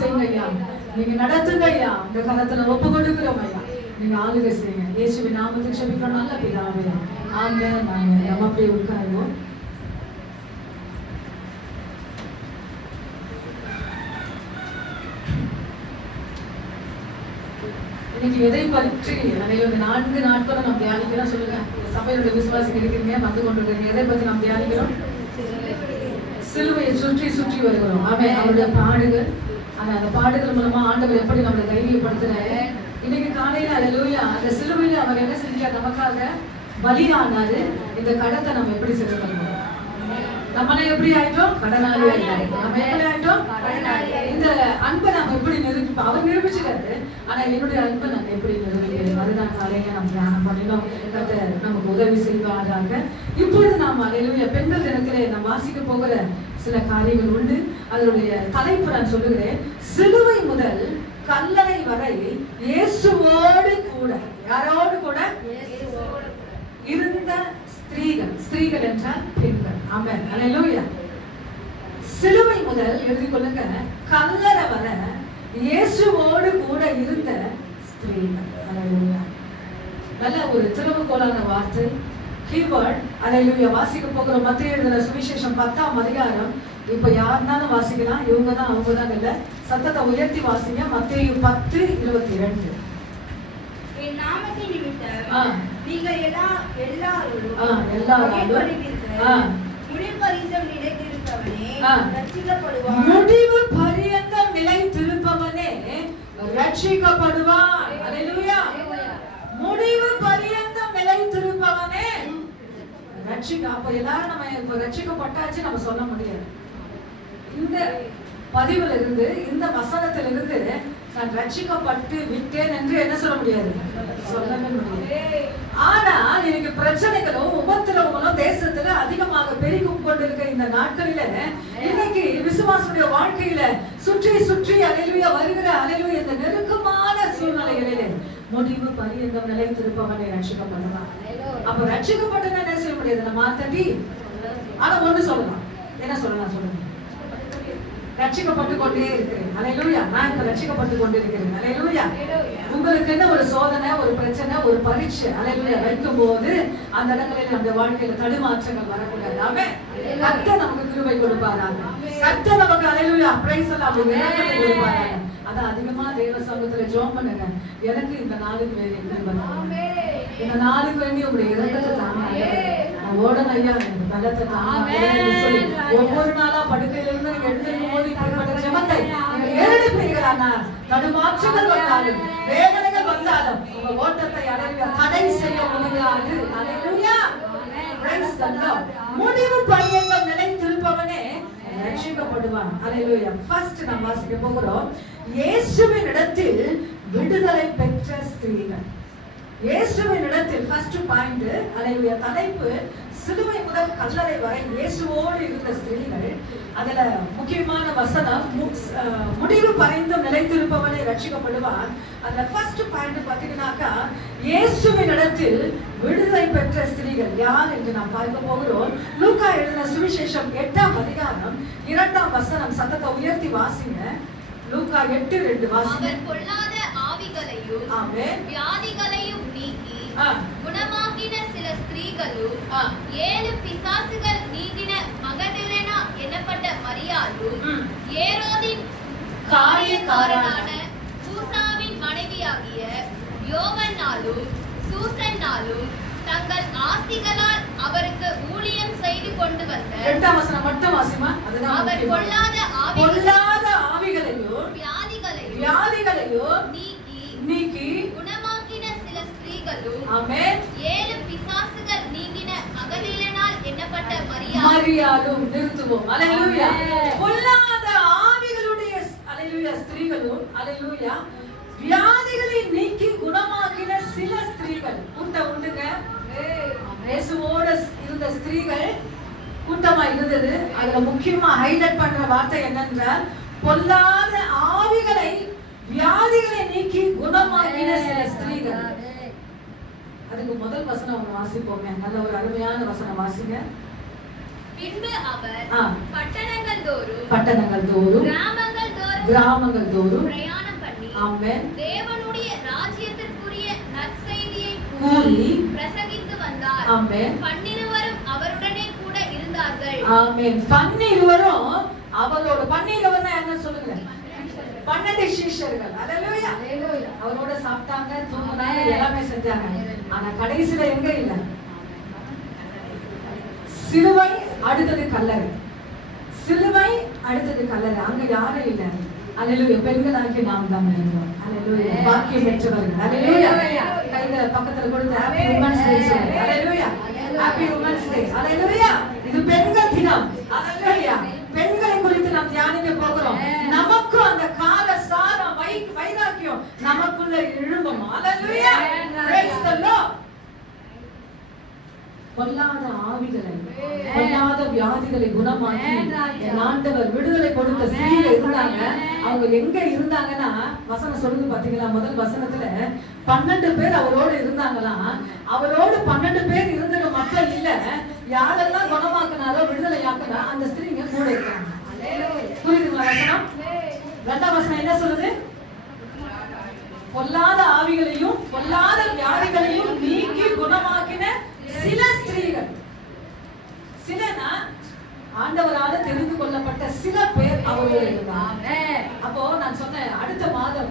செய்யுங்க ஐயா, நீங்க நடத்துங்க ஐயா, இந்த காலத்துல ஒப்பு கொடுக்கிறோம் ஐயா, நீங்க ஆளுகை செய்யுங்க. இயேசுவின் நாமத்தில் ஜெபிக்கிறோம் நல்ல பிதாவே, ஆமென். நம்ம அப்படியே உட்காருவோம். இன்னைக்கு எதை பற்றி இந்த 4 நாட்களும் நம்ம தியானிக்கிறோம்? சொல்லுங்க, சபையோட விசுவாசிகள் இருக்கிறீங்க, வந்து கொண்டிருக்கீங்க. எதை பத்தி நம்ம தியானிக்கிறோம்? சிலுவையை சுற்றி சுற்றி வருகிறோம். ஆமென். அவருடைய பாடுகள், அந்த பாடுகள் மூலமா ஆண்டவர் எப்படி நம்மளை தைரியப்படுத்துறாரு. இன்னைக்கு காலையில அல்லேலூயா, அந்த சிலுவையில அவர் என்ன செஞ்சார்? நமக்காக பலியானாரு. இந்த கடத்தை நம்ம எப்படி செலுத்தணும்? நம்மளே எப்படி ஆயிட்டோம்? கடனாளி ஆயிட்டோம். நம்ம எப்படி ஆயிட்டோம்? இந்த அன்பை நம்ம எப்படி நிரூபிப்போம்? அவர் நிரூபிச்சுக்காரு, ஆனா என்னுடைய அன்பை நான் எப்படி நிரூபிக்கிறேன்? அதுதான் காலையில நம்ம தியானம் பண்ணினோம். கர்த்தர் நமக்கு உதவி செய்வாராக. இப்பொழுது நாம் அல்லேலூயா பெண்கள் தினத்திலே நாம் வாசிக்க போகிற சில காரியங்கள் உண்டு. அதனுடைய தலைப்பு நான் சொல்லுகிறேன், சிலுவை முதல் கல்லறை வரை இயேசுவோடு கூட, யாரோடு கூட? இருந்த ஸ்திரீகள். ஸ்திரீகள் என்றால் பெண்கள். ஆமென். அல்லேலூயா. சிலுவை முதல் எழுதி கொள்ளுங்க, கல்லறை வரை இயேசுவோடு கூட இருந்த ஸ்திரீகள். அல்லேலூயா. நல்ல ஒரு திறவுகோலான வார்த்தை, கீவேர்ட். அல்லேலூயா. வாசிக்க போகிறோம் மத்தேயு எழுதின சுவிசேஷம் 10ஆம் அதிகாரம். இப்ப யாருனாலும் வாசிக்கலாம், இவங்க தான் அவங்க தான் இல்ல. சத்தத்தை உயர்த்தி வாசிங்க. மத்தேயு 10:22. என் நாமத்தின் நிமித்தம் நீங்கள் எல்லாரும் முடிவு பரியந்தம் நிலைத்திருப்பவனே ரட்சிக்கப்படுவான். முடிவு பரியந்தம் நிலைத்திருப்பவனே ரட்சிக்கப்படுவான். அல்லேலூயா. முடிவு பரியந்தம் நிலைத்திருப்பவனே ரட்சிக்க. அப்ப எல்லாரும் நம்ம இப்ப ரட்சிக்கப்பட்டாச்சு நம்ம சொல்ல முடியாது. இந்த பதிவுல இருந்து, இந்த வசனத்துல இருந்து நான் ரட்சிக்கப்பட்டு விட்டேன் என்று என்ன சொல்ல முடியாது? சொல்லவே முடியாது. ஆனா இன்னைக்கு பிரச்சனைகளும் உபத்திரவங்களும் தேசத்துல அதிகமாக பெருகும் கொண்டிருக்கிற இந்த நாட்களில இன்னைக்கு விசுவாசுடைய வாழ்க்கையில சுற்றி சுற்றி அல்லேலூயா வருகிற அல்லேலூயா இந்த நெருக்கமான சூழ்நிலைகளிலே முடிவு பரியந்தம் நிலைத்திருப்பவனை ரட்சிக்கப்படுவான். அப்ப ரட்சிக்கப்பட்டனா என்ன செய்ய முடியாது? நம்ம மாத்தட்டி. ஆனா ஒண்ணு சொல்லலாம். என்ன சொல்லலாம்? சொல்லுங்க. ரட்சிக்கப்பட்டு கொண்டே இருக்கிறேன். அல்லேலூயா. நான் இப்ப ரட்சிக்கப்பட்டு கொண்டிருக்கிறேன். அல்லேலூயா. உங்களுக்கு என்ன ஒரு சோதனை, ஒரு பிரச்சனை, ஒரு பரீட்சை அல்லேலூயா வைக்கும் போது அந்த இடங்களில் அந்த வாழ்க்கையில தடுமாற்றங்கள் வரக்கூடாது. ஆமென். கர்த்தர் நமக்கு கிருபை கொடுப்பாராங்க. கர்த்தர் நமக்கு அல்லேலூயா பிரைஸ் எல்லாம் அப்படி கொடுப்பாராங்க. அதான் அதிகமா தேவ சமூகத்துல ஜெபம் பண்ணுங்க. எனக்கு இந்த நாளுக்கு வேண்டிய கிருபை, இந்த நாளுக்கு வேண்டிய உங்களுடைய இரக்கத்தை தாங்க. ஓடன ஐயா, எனக்கு பலத்தை தாங்க சொல்லி ஒவ்வொரு நாளா படுக்கையில இருந்து நீங்க எடுத்து ஓடி இப்படிப்பட்ட ஜெபத்தை நீங்க ஏறெடுப்பீர்களானா, தடுமாற்றங்கள் வந்தாலும் வேதனைகள் வந்தாலும் உங்க ஓட்டத்தை அல்லேலூயா தடை செய்ய முடியாது. அல்லேலூயா. Praise the Lord. முடிவு பரியந்தம் நிலைத்திருப்பவனே ரட்சிக்கப்படுவான். அல்லேலூயா. ஃபர்ஸ்ட் நாம் வாசிக்க போகிறோம், இயேசுவின் இடத்தில் விடுதலை பெற்ற ஸ்திரீகள். இயேசுவின் இடத்தில் ஃபர்ஸ்ட் பாயிண்ட். அல்லேலூயா. தலைப்பு சிலுவை முதல் கல்லறை வரை இயேசுவோடு இருந்த ஸ்திரீகள். அதுல முக்கியமான வசனம், முடிவு பரியந்தம் நிலைத்திருப்பவனை ரட்சிக்கப்படுவான். அந்த ஃபர்ஸ்ட் பாயிண்ட் பாத்தீங்கன்னாக்கா, இயேசுவின் இடத்தில் விடுதலை பெற்ற ஸ்திரீகள் யார் என்று நாம் பார்க்க போகிறோம். லூக்கா எழுதின சுவிசேஷம் 8ஆம் அதிகாரம் 2ஆம் வசனம். சத்தத்தை உயர்த்தி வாசிங்க. லூக்கா 8:2 வாசிங்க. பொல்லாத ஆவிகளையும் வியாதிகளையும் நீக்கி குணமாக்கின சில ஸ்திரீகளும் 7 பிசாசுகள் நீங்கின மகதலேனா என்னப்பட்ட மரியாளும் ஏரோதின் காரியக்காரனான சூசாவின் மனைவியாகிய யோவன்னாலும் சூசன்னாலும் தங்கள் ஆஸ்திகளால் அவருக்கு ஊழியம் செய்து கொண்டு வந்த 8ஆம் வசனம் மட்டும் வாசிமா. அதுதான் அவர் பொல்லாத ஆவிகளையும் வியாதிகளையும் நீக்கி குணமாக்கின சில ஸ்திரீகளும் ஆமென் 7 பிசாசுகள் நீங்கின மகதலேனால் என்னப்பட்ட மரியாளும். நிறுத்துவோம். அல்லேலூயா. பொல்லாத ஆவிகளுடைய அல்லேலூயா ஸ்திரீகளும் அல்லேலூயா வியாதிகளை நீக்கி குணமாக்கின சில ஸ்திரீகள். கூட்டம் உண்டுங்க. இயேசுவோடு இருந்த ஸ்திரீகள் கூட்டமா இருந்தது. அதுல முக்கியமா ஹைலைட் பண்ற வார்த்தை என்னென்றால், பொல்லாத ஆவிகளை வியாதிகளை நீக்கி குணமாக்கின சில ஸ்திரீகள். அதுக்கு முதல் வசனம் ஒன்று வாசிப்போமே. நல்ல ஒரு அருமையான வசனம் வாசிங்க. பின்பு அவர் பட்டணங்கள் தோறும் கிராமங்கள் தோறும் கிராமங்கள் தோறும் பிரயாணம் பண்ணி ஆமென் தேவனுடைய ராஜ்யத்திற்குரிய நற்செய்தியை கூறி பிரசங்கித்து வந்தார். ஆமென் 12 அவருடனே கூட இருந்தார்கள். ஆமென் 12 அவரோட 12 என்ன சொல்லுங்க 12 சீஷர்கள். அல்லேலூயா. அவரோட சாப்பிட்டாங்க, தூங்கினாங்க, எல்லாமே செஞ்சாங்க. ஆனா கடைசில எங்க இல்ல? சிலுவை அடுத்தது கல்லறை. சிலுவை அடுத்தது கல்லறை. அங்க யாரும் இல்ல. அல்லேலூயா. பெண்களாகிய நாம் தான் இருக்கோம். அல்லேலூயா. பாக்கியம் பெற்றவர்கள். அல்லேலூயா. கைகளை பக்கத்துல கொடுத்து ஹாப்பி உமன்ஸ் டே சொல்லுங்க. அல்லேலூயா. Happy women's day. அல்லேலூயா. இது பெண்கள் தினம். அல்லேலூயா. பெண்களை குறித்து நாம் தியானிக்க போகிறோம். நமக்கு அந்த கால சாரம் வைராக்கியம் நமக்குள்ள எழும்பும். அல்லேலூயா. praise the Lord. பொல்லாத ஆவிகளை, பொல்லாத வியாதிகளை குணமாக்கி என் ஆண்டவர் விடுதலை கொடுத்த ஸ்திரீகள் இருந்தாங்க. அவங்க எங்க இருந்தாங்கன்னா, வசனம் சொல்லுது பாத்தீங்களா? முதல் வசனத்துல 12 பேர் அவரோடு இருந்தாங்களாம். அவரோடு 12 பேர் இருந்தது மக்கள் இல்ல. யாரெல்லாம் குணமாக்குனாரோ, விடுதலை ஆக்குனா அந்த ஸ்திரீங்க கூட இருக்காங்க. புரியுதுங்களா வசனம்? 2ஆம் வசனம் என்ன சொல்லுது? பொல்லாத ஆவிகளையும் பொல்லாத வியாதிகளையும் நீக்கி குணமாக்கின சில ஸ்திரீகள். சிலனா ஆண்டவரால தெரிந்து கொள்ளப்பட்ட சில பேர் அவரோடு இருந்தாங்க. அப்போ நான் சொன்னேன், அடுத்த மாதம்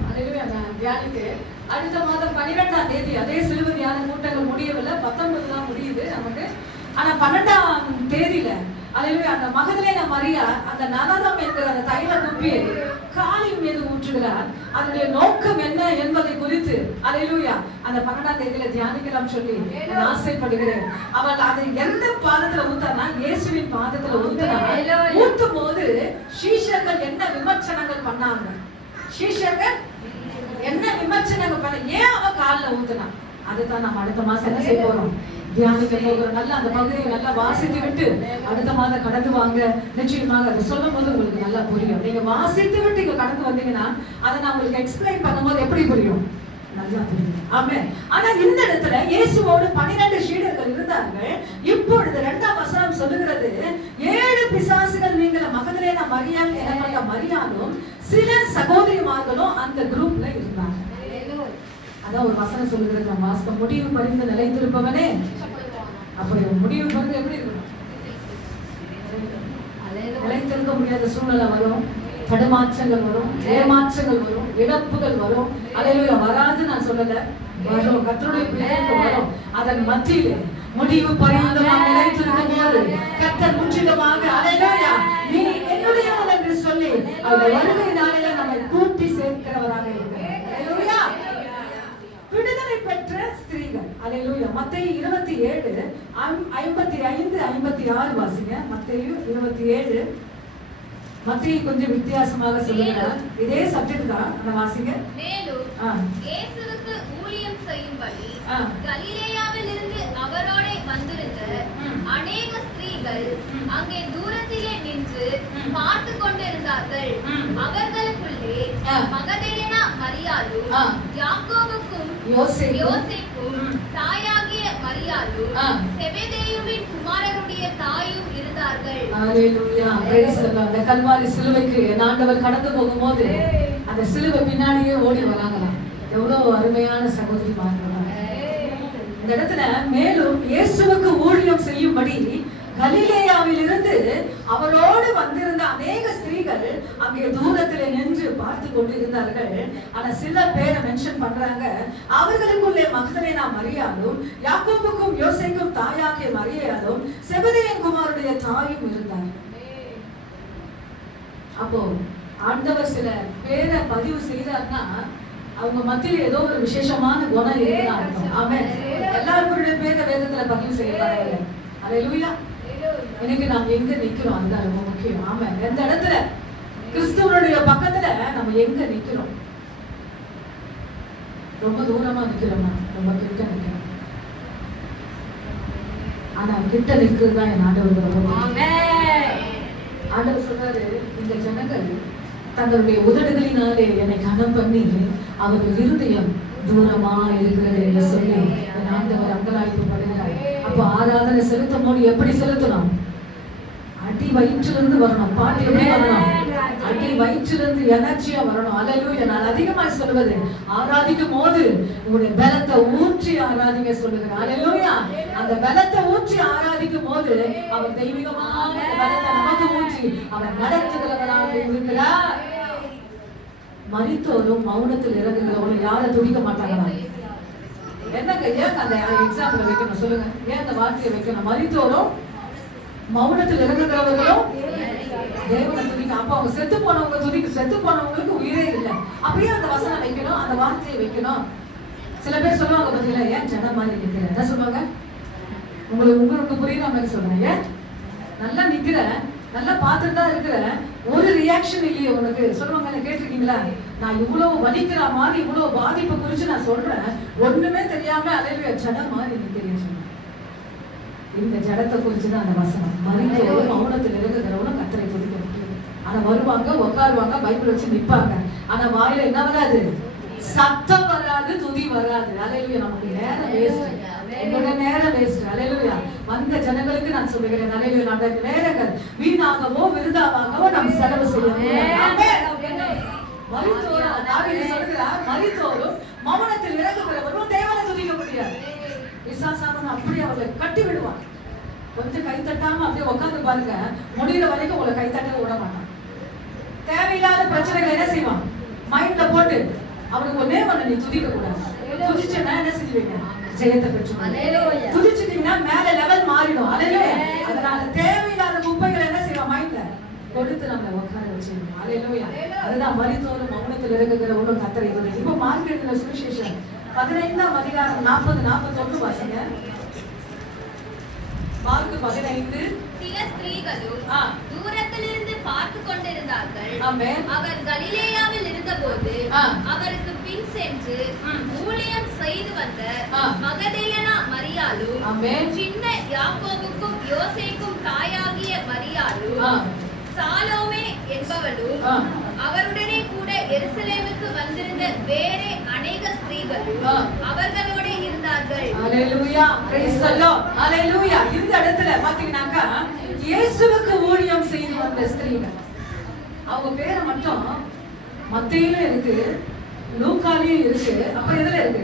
தியானிக்கு அடுத்த மாதம் 12ஆம் தேதி அதே சிலுவை தியான கூட்டங்கள் முடியவில்லை, 19 தான் முடியுது நமக்கு. ஆனா 12ஆம் தேதியில அல்லேலூயா அந்த மகதலேனா மரியா அந்த நரதம் என்கிற அந்த தைல குப்பியை காலின் மீது ஊற்றுகிறார். அதனுடைய நோக்கம் என்ன என்பதை குறித்து அல்லேலூயா அந்த 12ஆம் தேதியில தியானிக்கலாம் சொல்லி நான் ஆசைப்படுகிறேன். அவள் அதை எந்த பாதத்துல ஊத்தானா? இயேசுவின் பாதத்துல ஊத்துனா. ஊத்தும் போது சீஷர்கள் என்ன விமர்சனங்கள் பண்ணாங்க? சீஷர்கள் என்ன விமர்சனங்கள் பண்ண? ஏன் அவ கால்ல ஊத்துனா? அதுதான் நம்ம அடுத்த மாசம் என்ன செய்ய போறோம்? தியானிக்க போகிறோம். நல்லா அந்த பகுதியை நல்லா வாசித்து விட்டு அடுத்த மாதம் கடந்து வாங்க. நிச்சயமாக அதை சொல்லும் போது உங்களுக்கு நல்லா புரியும். நீங்க வாசித்து விட்டு இங்க கடந்து வந்தீங்கன்னா அதை நான் உங்களுக்கு எக்ஸ்பிளைன் பண்ணும்போது எப்படி புரியும்? நல்லா புரியும். ஆமென். ஆனா இந்த இடத்துல இயேசுவோடு 12 சீடர்கள் இருந்தார்கள். இப்பொழுது 2ஆம் வசனம் சொல்லுகிறது, 7 பிசாசுகள் நீங்கள மகதலேனா மரியாள் எனப்பட்ட மரியாளும் சில சகோதரிமார்களும் அந்த குரூப்ல இருந்தாங்க. அதான் ஒரு வசனம் சொல்லுகிறது, நம்ம வாசிக்க முடிவு பறிந்து நிலைத்திருப்பவனே. அப்ப முடிவு பறிந்து எப்படி இருக்கணும்? நிலைத்திருக்க முடியாத சூழ்நிலை வரும், தடுமாற்றங்கள் வரும், ஏமாற்றங்கள் வரும், இழப்புகள் வரும். அல்லேலூயா. வராது நான் சொல்லல, வரும். கர்த்தருடைய பிள்ளைகளுக்கு வரும். அதன் மத்தியிலே முடிவு பறிந்து நாம் நிலைத்திருக்கும் போது கர்த்தர் முற்றிலுமாக அல்லேலூயா நீ என்னுடையவன் என்று சொல்லி அவருடைய வருகை நாளில நம்மை கூட்டி சேர்க்கிறவராக இருக்கிறார். அல்லேலூயா. விடுதலை பெற்ற ஸ்திரீகள். அல்லேலூயா. மத்தேயு 27 55 56 வாசிங்க. மத்தேயு 27. மத்தேயு கொஞ்சம் வித்தியாசமாக சொல்லுகிறார். இதே சப்ஜெக்ட் தான், அந்த வாசிங்க. மேலும் இயேசுவுக்கு ஊழியம் செய்யும்படி கலிலேயாவில் இருந்து அவரோட வந்திருந்த அநேக ஸ்திரீகள் அங்கே தூரத்திலே நின்று பார்த்து கொண்டிருந்தார்கள். அவர்களுக்குள்ளே மகதலேனா மரியாளும் யாக்கோபுக்கும் யோசேப்பும் தாயாகிய மரியாளும் செபெதேயுவின் குமாரருடைய தாயும் இருந்தார்கள். அல்லேலூயா. Praise the Lord. அந்த கல்வாரி சிலுவைக்கு ஆண்டவர் கடந்து போகும்போது அந்த சிலுவை பின்னாடியே ஓடி வராங்களாம். எவ்வளவு அருமையான சகோதரிமார்கள். இந்த இடத்துல மேலும் இயேசுவுக்கு ஊழியம் செய்யும்படி கலிலேயாவில் இருந்து அவரோடு வந்திருந்த அநேக ஸ்திரீகள் அங்கே தூரத்தில் நின்று பார்த்து கொண்டிருந்தார்கள். ஆனா சில பேரை மென்ஷன் பண்றாங்க. அவர்களுக்குள்ளே மகதலேனா மரியாளும் யாக்கோபுக்கும் யோசேக்கும் தாயாகிய மரியாளும் செபெதேயின் குமாரருடைய தாயும் இருந்தார். அப்போ ஆண்டவர் சில பேரை பதிவு செய்தார்னா அவங்க மத்தியில ஏதோ ஒரு விசேஷமான குணம் இருக்குன்னு அர்த்தம். ஆமென். எல்லாருடைய பேரை வேதத்துல பதிவு செய்யப்படவில்லை. அல்லேலூயா. இன்னைக்கு நாம் எங்க நிக்கிறோம் அதுதான் ரொம்ப முக்கியம். ஆமென். எந்த இடத்துல கிறிஸ்துவனுடைய பக்கத்துல நம்ம எங்க நிக்கிறோம்? ரொம்ப தூரமா நிக்கிறோமா? ரொம்ப கிட்ட நிக்கிறோம்? ஆனா கிட்ட நிக்கிறது தான் என் ஆண்டவர். ஆண்டவர் சொல்றாரு, இந்த ஜனங்கள் தங்களுடைய உதடுகளினாலே என்னை கனம் பண்ணி அவர்கள் இருதயம் தூரமா இருக்கிறது என்று சொல்லி என் ஆண்டவர் அங்கலாய்ப்பு படுகிறார். அப்ப ஆராதனை செலுத்தும் போது எப்படி செலுத்தணும்? அடி வயிற்றிலிருந்து வரணும். பாட்டு எப்படி வரணும்? அடி வயிற்றிலிருந்து எனர்ஜியா வரணும். அல்லேலூயா. நான் அதிகமாய் சொல்வது, ஆராதிக்கும் போது உங்களுடைய பலத்தை ஊற்றி ஆராதிக்க சொல்லுகிறேன். அல்லேலூயா. அந்த பலத்தை ஊற்றி ஆராதிக்கும் போது அவர் தெய்வீகமான பலத்தை நமக்கு ஊற்றி அவர் நடத்துகிறவராக இருக்கிறார். மரித்தோரும் மௌனத்தில் இறங்குகிறவங்களும் யாரை துடிக்க மாட்டாங்களா? என்னங்க ஏன் அந்த எக்ஸாம்பிள் வைக்கணும் சொல்லுங்க? ஏன் அந்த வார்த்தையை வைக்கணும்? மரித்தோரும் மௌனத்தில் இறங்குகிறவர்களும் தேவனை துதிக்க. அப்ப அவங்க செத்து போனவங்க துதிக்க, செத்து போனவங்களுக்கு உயிரே இல்லை. அப்படியே அந்த வசனம் வைக்கணும், அந்த வார்த்தையை வைக்கணும். சில பேர் சொல்லுவாங்க பாத்தீங்களா, ஏன் ஜனம் மாதிரி நிக்கிற? என்ன சொல்லுவாங்க? உங்களுக்கு புரியுற மாதிரி சொல்றேன். ஏன் நல்லா நிக்கிற, நல்லா பார்த்துட்டு தான் இருக்கிற, ஒரு ரியாக்ஷன் இல்லையே உனக்கு சொல்லுவாங்க. கேட்டிருக்கீங்களா? நான் இவ்வளவு வலிக்கிற மாதிரி இவ்வளவு பாதிப்பை குறிச்சு நான் சொல்றேன், ஒண்ணுமே தெரியாம அலையில ஜடம் மாதிரி நிக்கிறேன்னு சொன்னேன். இந்த ஜடத்தை குறிச்சுதான் அந்த வசனம். மரித்தோரும் மௌனத்தில் இருக்கிறவனும் கர்த்தரை துதிக்க முடியும். ஆனா வருவாங்க, உட்காருவாங்க, பைபிள் வச்சு நிப்பாங்க. ஆனா வாயில என்ன வராது? சத்தம் வராது, துதி வராது. அல்லேலூயா. நமக்கு நேரம் வேஸ்ட், என்னோட நேரம் வேஸ்ட். அல்லேலூயா. வந்த ஜனங்களுக்கு நான் சொல்லுகிறேன், அல்லேலூயா, நம்ம நேரங்கள் வீணாகவோ விருதாவாகவோ நம்ம செலவு செய்யணும். மரித்தோரும், தாவீது சொல்கிறார், மரித்தோரும் மௌனத்தில் இறங்குகிறவரும் தேவனை துதிக்க முடியாது. பிசாசானவன் அப்படி அவர்களை கட்டி விடுவான். கொஞ்சம் கை தட்டாம அப்படியே உட்காந்து பாருங்க, முடிகிற வரைக்கும் உங்களை கை தட்ட விட மாட்டான். தேவையில்லாத பிரச்சனைகளை என்ன செய்வான்? மைண்ட்ல போட்டு அவனுக்கு ஒன்னே ஒண்ணு, நீ துதிக்க கூடாது. துதிச்சேன்னா என்ன செஞ்சுவீங்க? ஜெயத்தை பெற்று. துதிச்சிட்டீங்கன்னா மேல லெவல் மாறிடும். அல்லேலூயா. அதனால தேவையில்லாத குப்பைகளை என்ன செய்வான்? மைண்ட்ல கொடுத்து நம்மளை உட்கார வச்சிருக்கோம். அல்லேலூயா. அதுதான் மரித்தோரும் மௌனத்தில் இறங்குகிறவரும் கர்த்தரை துதிக்க. இப்போ மார்க்கெட்ல சுவிசேஷம் 15ஆம் அதிகாரம் 40-41 வாசிங்க. மார்க் 15. சில ஸ்திரீகளும் தூரத்திலிருந்து பார்த்து கொண்டிருந்தார்கள். அவர் கலிலேயாவில் இருந்தபோது அவருக்கு பின் சென்று ஊழியம் செய்து வந்த மகதலேனா மரியாளும் சின்ன யாக்கோபுக்கும் யோசேக்கும் தாயாகிய மரியாளும் சாலோமே என்பவளும் அவருடனே கூட எருசலேமுக்கு வந்திருந்த வேறே அநேக ஸ்திரீகளும் அவர்களோட இருந்தார்கள். அல்லேலூயா. Praise the Lord. அல்லேலூயா. இந்த இடத்துல பாத்தீங்கன்னாக்கா இயேசுவுக்கு ஊழியம் செய்து வந்த ஸ்திரீகள், அவங்க பேரை மட்டும் மத்தேயுல இருக்கு, லூக்காலயும் இருக்கு, அப்புறம் எதுல இருக்கு?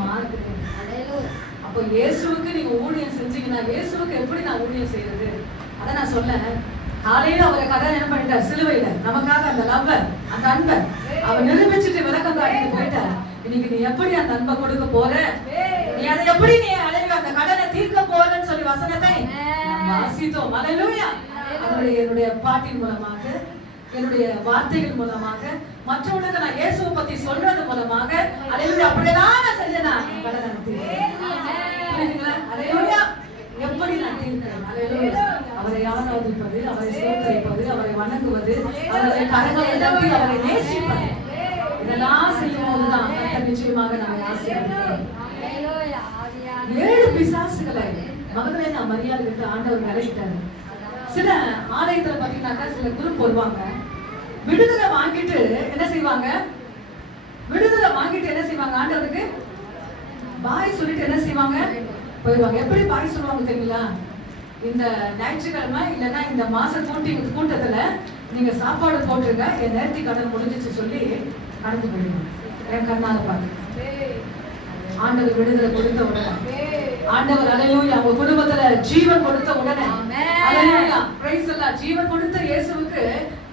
மார்க்ல. அல்லேலூயா. அப்ப இயேசுவுக்கு நீங்க ஊழியம் செஞ்சீங்கன்னா இயேசுவுக்கு எப்படி நான் ஊழியம் செய்யறது? அத நான் சொன்னேன். காலையில அவரை கதை என்ன பண்ணிட்டார்? சிலுவையில நமக்காக அந்த லவ், அந்த அன்பை அவர் நிரூபிச்சுட்டு விளக்கம் காட்டிட்டு போயிட்டார். இன்னைக்கு நீ எப்படி அந்த அன்பை கொடுக்க போற? நீ அதை எப்படி நீ அலைவ அந்த கடனை தீர்க்க போறன்னு சொல்லி வசனத்தை வாசித்தோம். அல்லேலூயா. என்னுடைய பாட்டின் மூலமாக, என்னுடைய வார்த்தைகள் மூலமாக, மற்றவங்களுக்கு நான் இயேசுவை பத்தி சொல்றது மூலமாக, அல்லேலூயா, அப்படியெல்லாம் நான் செஞ்சேனா கடனை தீர்க்கிறேன். அல்லேலூயா. எப்படி நான் தீர்க்கிறேன்? அல்லேலூயா. அவரை ஆராதிப்பது, அவரை ஸ்தோத்திரிப்பது, அவரை வணங்குவது, அவரை கரங்களை தட்டி அவரை நேசிப்பது, இதெல்லாம் செய்யும் போதுதான் கர்த்தர் நிச்சயமாக நம்மை ஆசீர்வதிப்பார். 7 பிசாசுகளை மகதலேனா மரியாள் கிட்ட ஆண்டவர் விலக்கிட்டாரு. சில ஆலயத்துல பாத்தீங்கன்னாக்கா சில குரூப் வருவாங்க, விடுதலை வாங்கிட்டு என்ன செய்வாங்க? விடுதலை வாங்கிட்டு என்ன செய்வாங்க? ஆண்டவருக்கு பாய் சொல்லிட்டு என்ன செய்வாங்க? போயிடுவாங்க. எப்படி பாய் சொல்லுவாங்க தெரியுங்களா? இந்த ஞாயிற்றுக்கிழமை இல்லைன்னா இந்த மாச கூட்டத்துல நீங்க சாப்பாடு போட்டுருங்க, என் நேர்த்தி கடன் முடிஞ்சிச்சு சொல்லி நடந்து போயிடுவாங்க. என் கண்ணால பார்த்து ஆண்டவர் விடுதலை கொடுத்த உடனே, ஆண்டவர் அல்லேலூயா உங்க குடும்பத்துல ஜீவன் கொடுத்த உடனே, அல்லேலூயா பிரைஸ் தி லார்ட், ஜீவன் கொடுத்த இயேசுவுக்கு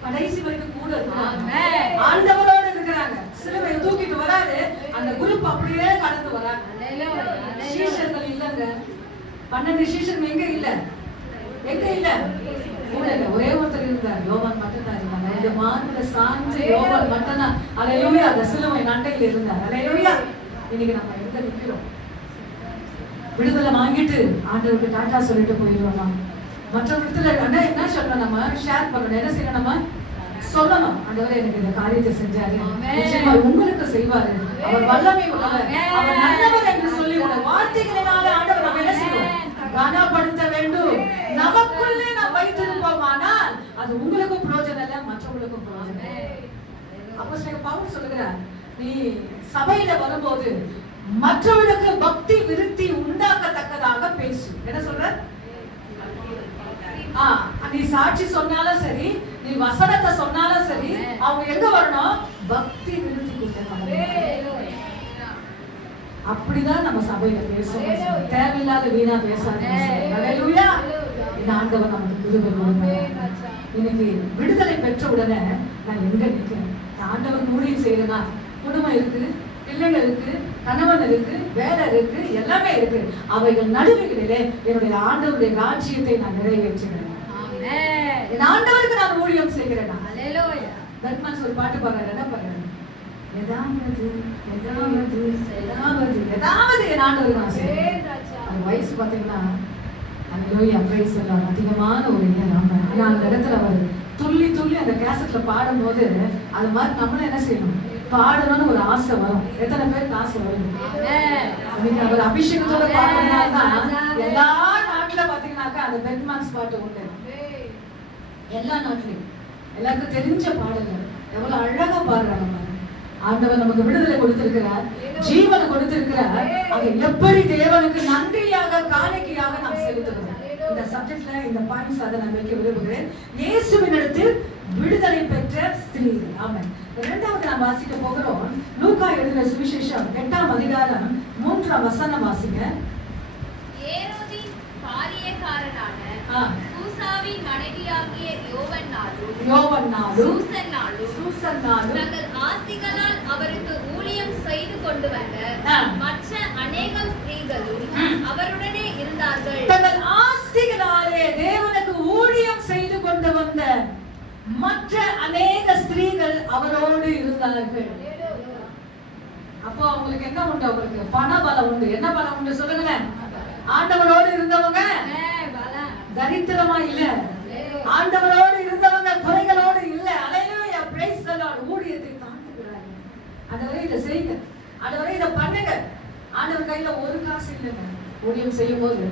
கடைசி வரைக்கும் கூட இருக்காங்க. ஆண்டவரோட இருக்கிறாங்க. சிலுவை தூக்கிட்டு வராரு, அந்த குரூப் அப்படியே கடந்து வராங்க. சீஷர்கள் இல்லங்க. 12 சீஷர்கள் எங்க இல்ல? எங்க இல்ல? கூட இல்ல. ஒரே ஒருத்தர் இருந்தார், யோவான் மட்டும் தான் இருந்தாங்க. இந்த மார்க்ல சாஞ்சு யோவான் மட்டும் தான் அல்லேலூயா அந்த சிலுவை நண்டையில இருந்தார். அல்லேலூயா. இன்னைக்கு நம்ம எங்க நிக்கிறோம்? விடுதலை வாங்கிட்டு ஆண்டவருக்கு டாடா சொல்லிட்டு போயிடுவோம். மற்ற இடத்துல என்ன சொல்லணும்? நம்ம ஷேர் பண்ணணும். என்ன செய்யணும்? நம்ம சொல்லணும். ஆண்டவரே எனக்கு இந்த காரியத்தை செஞ்சாரு, நிச்சயமா உங்களுக்கு செய்வாரு, அவர் வல்லமை உள்ளவர், அவர் நல்லவர் என்று சொல்லி உங்க வார்த்தைகளினால ஆண்டவர் நம்ம என்ன செய்வோம்? கனப்படுத்த வேண்டும். நமக்குள்ளே நாம் வைத்திருப்போமானால் அது உங்களுக்கும் பிரயோஜனம் இல்லை, மற்றவங்களுக்கும் பிரயோஜனம். அப்போஸ்தலன் பவுல் சொல்லுகிறார், நீ சபையில வரும்போது மற்றவர்களுக்கு பக்தி விருத்தி உண்டாக்கத்தக்கதாக பேசு. என்ன சொல்ற? நீ சாட்சி சொன்னாலும் சரி, நீ நீ வசனத்தை சொன்னாலும் சரி, அவங்க எங்க வரணும்? பக்தி விருத்தி கூட்டம். அப்படிதான் நம்ம சபையில பேசணும். தேவையில்லாத வீணா பேசாதீங்க. ஹல்லேலூயா. இந்த ஆண்டவர் நமக்கு கிருபை கொடுப்பார். இன்னைக்கு விடுதலை பெற்ற உடனே நான் எங்க நிக்கிறேன்? ஆண்டவர் ஊழியம் செய்யறேன்னா குடும்பம் இருக்கு, பிள்ளைகள் இருக்கு, கணவன் இருக்கு, வேலை இருக்கு, எல்லாமே இருக்கு. அவைகள் நடுவுகளிலே என்னுடைய ஆண்டவருடைய ராஜ்யத்தை நான் நிறைவேற்றுகிறேன். என் ஆண்டவருக்கு நான் ஊழியம் செய்கிறேன். பெர்க்மன்ஸ் ஒரு பாட்டு பாடுறாரு, என்ன பாடுறாரு? ஏதாவது ஏதாவது ஏதாவது ஏதாவது என் ஆண்டவருக்கு நான் செய்கிறேன். அது வயசு பாத்தீங்கன்னா ஹல்லேலூயா பிரைஸ் எல்லாம் அதிகமான ஒரு நேரம். ஆனா அந்த இடத்துல அவர் துள்ளி துள்ளி அந்த கேசட்ல பாடும்போது அது மாதிரி நம்மளும் என்ன செய்யணும்? பாடணும்னு ஒரு ஆசை வரும். எத்தனை பேருக்கு ஆசை வரும்? அவர் அபிஷேகத்தோட பாடுறதுனால்தான் எல்லா நாட்டுல பாத்தீங்கன்னாக்கா அந்த பெர்க்மன்ஸ் பாட்டு உண்டு. எல்லா நாட்டிலையும் எல்லாருக்கும் தெரிஞ்ச பாடல்கள். எவ்வளவு அழகா பாடுறாங்க. ஆண்டவர் நமக்கு விடுதலை கொடுத்திருக்கிறார், ஜீவனை கொடுத்திருக்கிறார். அதை எப்படி தேவனுக்கு நன்றியாக காணிக்கையாக நாம் செலுத்துகிறோம். இந்த சப்ஜெக்ட்ல இந்த பாயிண்ட்ஸ் அதை நான் வைக்க விரும்புகிறேன். இயேசுவினிடத்தில் விடுதலை பெற்ற ஸ்திரீகள். ஆமென். இரண்டாவது நாம் வாசிக்க போகிறோம். லூக்கா எழுதின சுவிசேஷம் 8ஆம் அதிகாரம் 3ஆம் வசனம் வாசிங்க. ஏரோதின் காரியக்காரனான சூசாவின் மனைவியாகிய யோவன்னாலும் சூசன்னாலும் தங்கள் ஆஸ்திகளால் அவருக்கு ஊழியம் செய்து கொண்டு வந்த மற்ற அநேகம் ஸ்திரீகளும் அவருடனே இருந்தார்கள். தங்கள் ஆஸ்திகளாலே தேவனுக்கு ஊழியம் செய்து கொண்டு வந்த மற்ற அநேக ஸ்திரீகள் அவரோடு இருந்தார்கள். அப்போ அவங்களுக்கு என்ன உண்டு? அவங்களுக்கு பண பலம் உண்டு. என்ன பலம் உண்டு சொல்லுங்களேன்? ஆண்டவரோடு இருந்தவங்க தரித்திரமா இல்ல, ஆண்டவரோடு இருந்தவங்க குறைகளோடு இல்ல. ஹல்லேலூயா பிரைஸ் தி லார்ட். ஊழியத்தை தாங்குகிறாங்க. ஆண்டவரே இதை செய்யுங்க, ஆண்டவரே இதை பண்ணுங்க. ஆண்டவர் கையில ஒரு காசு இல்லைங்க. ஊழியம் செய்யும் போது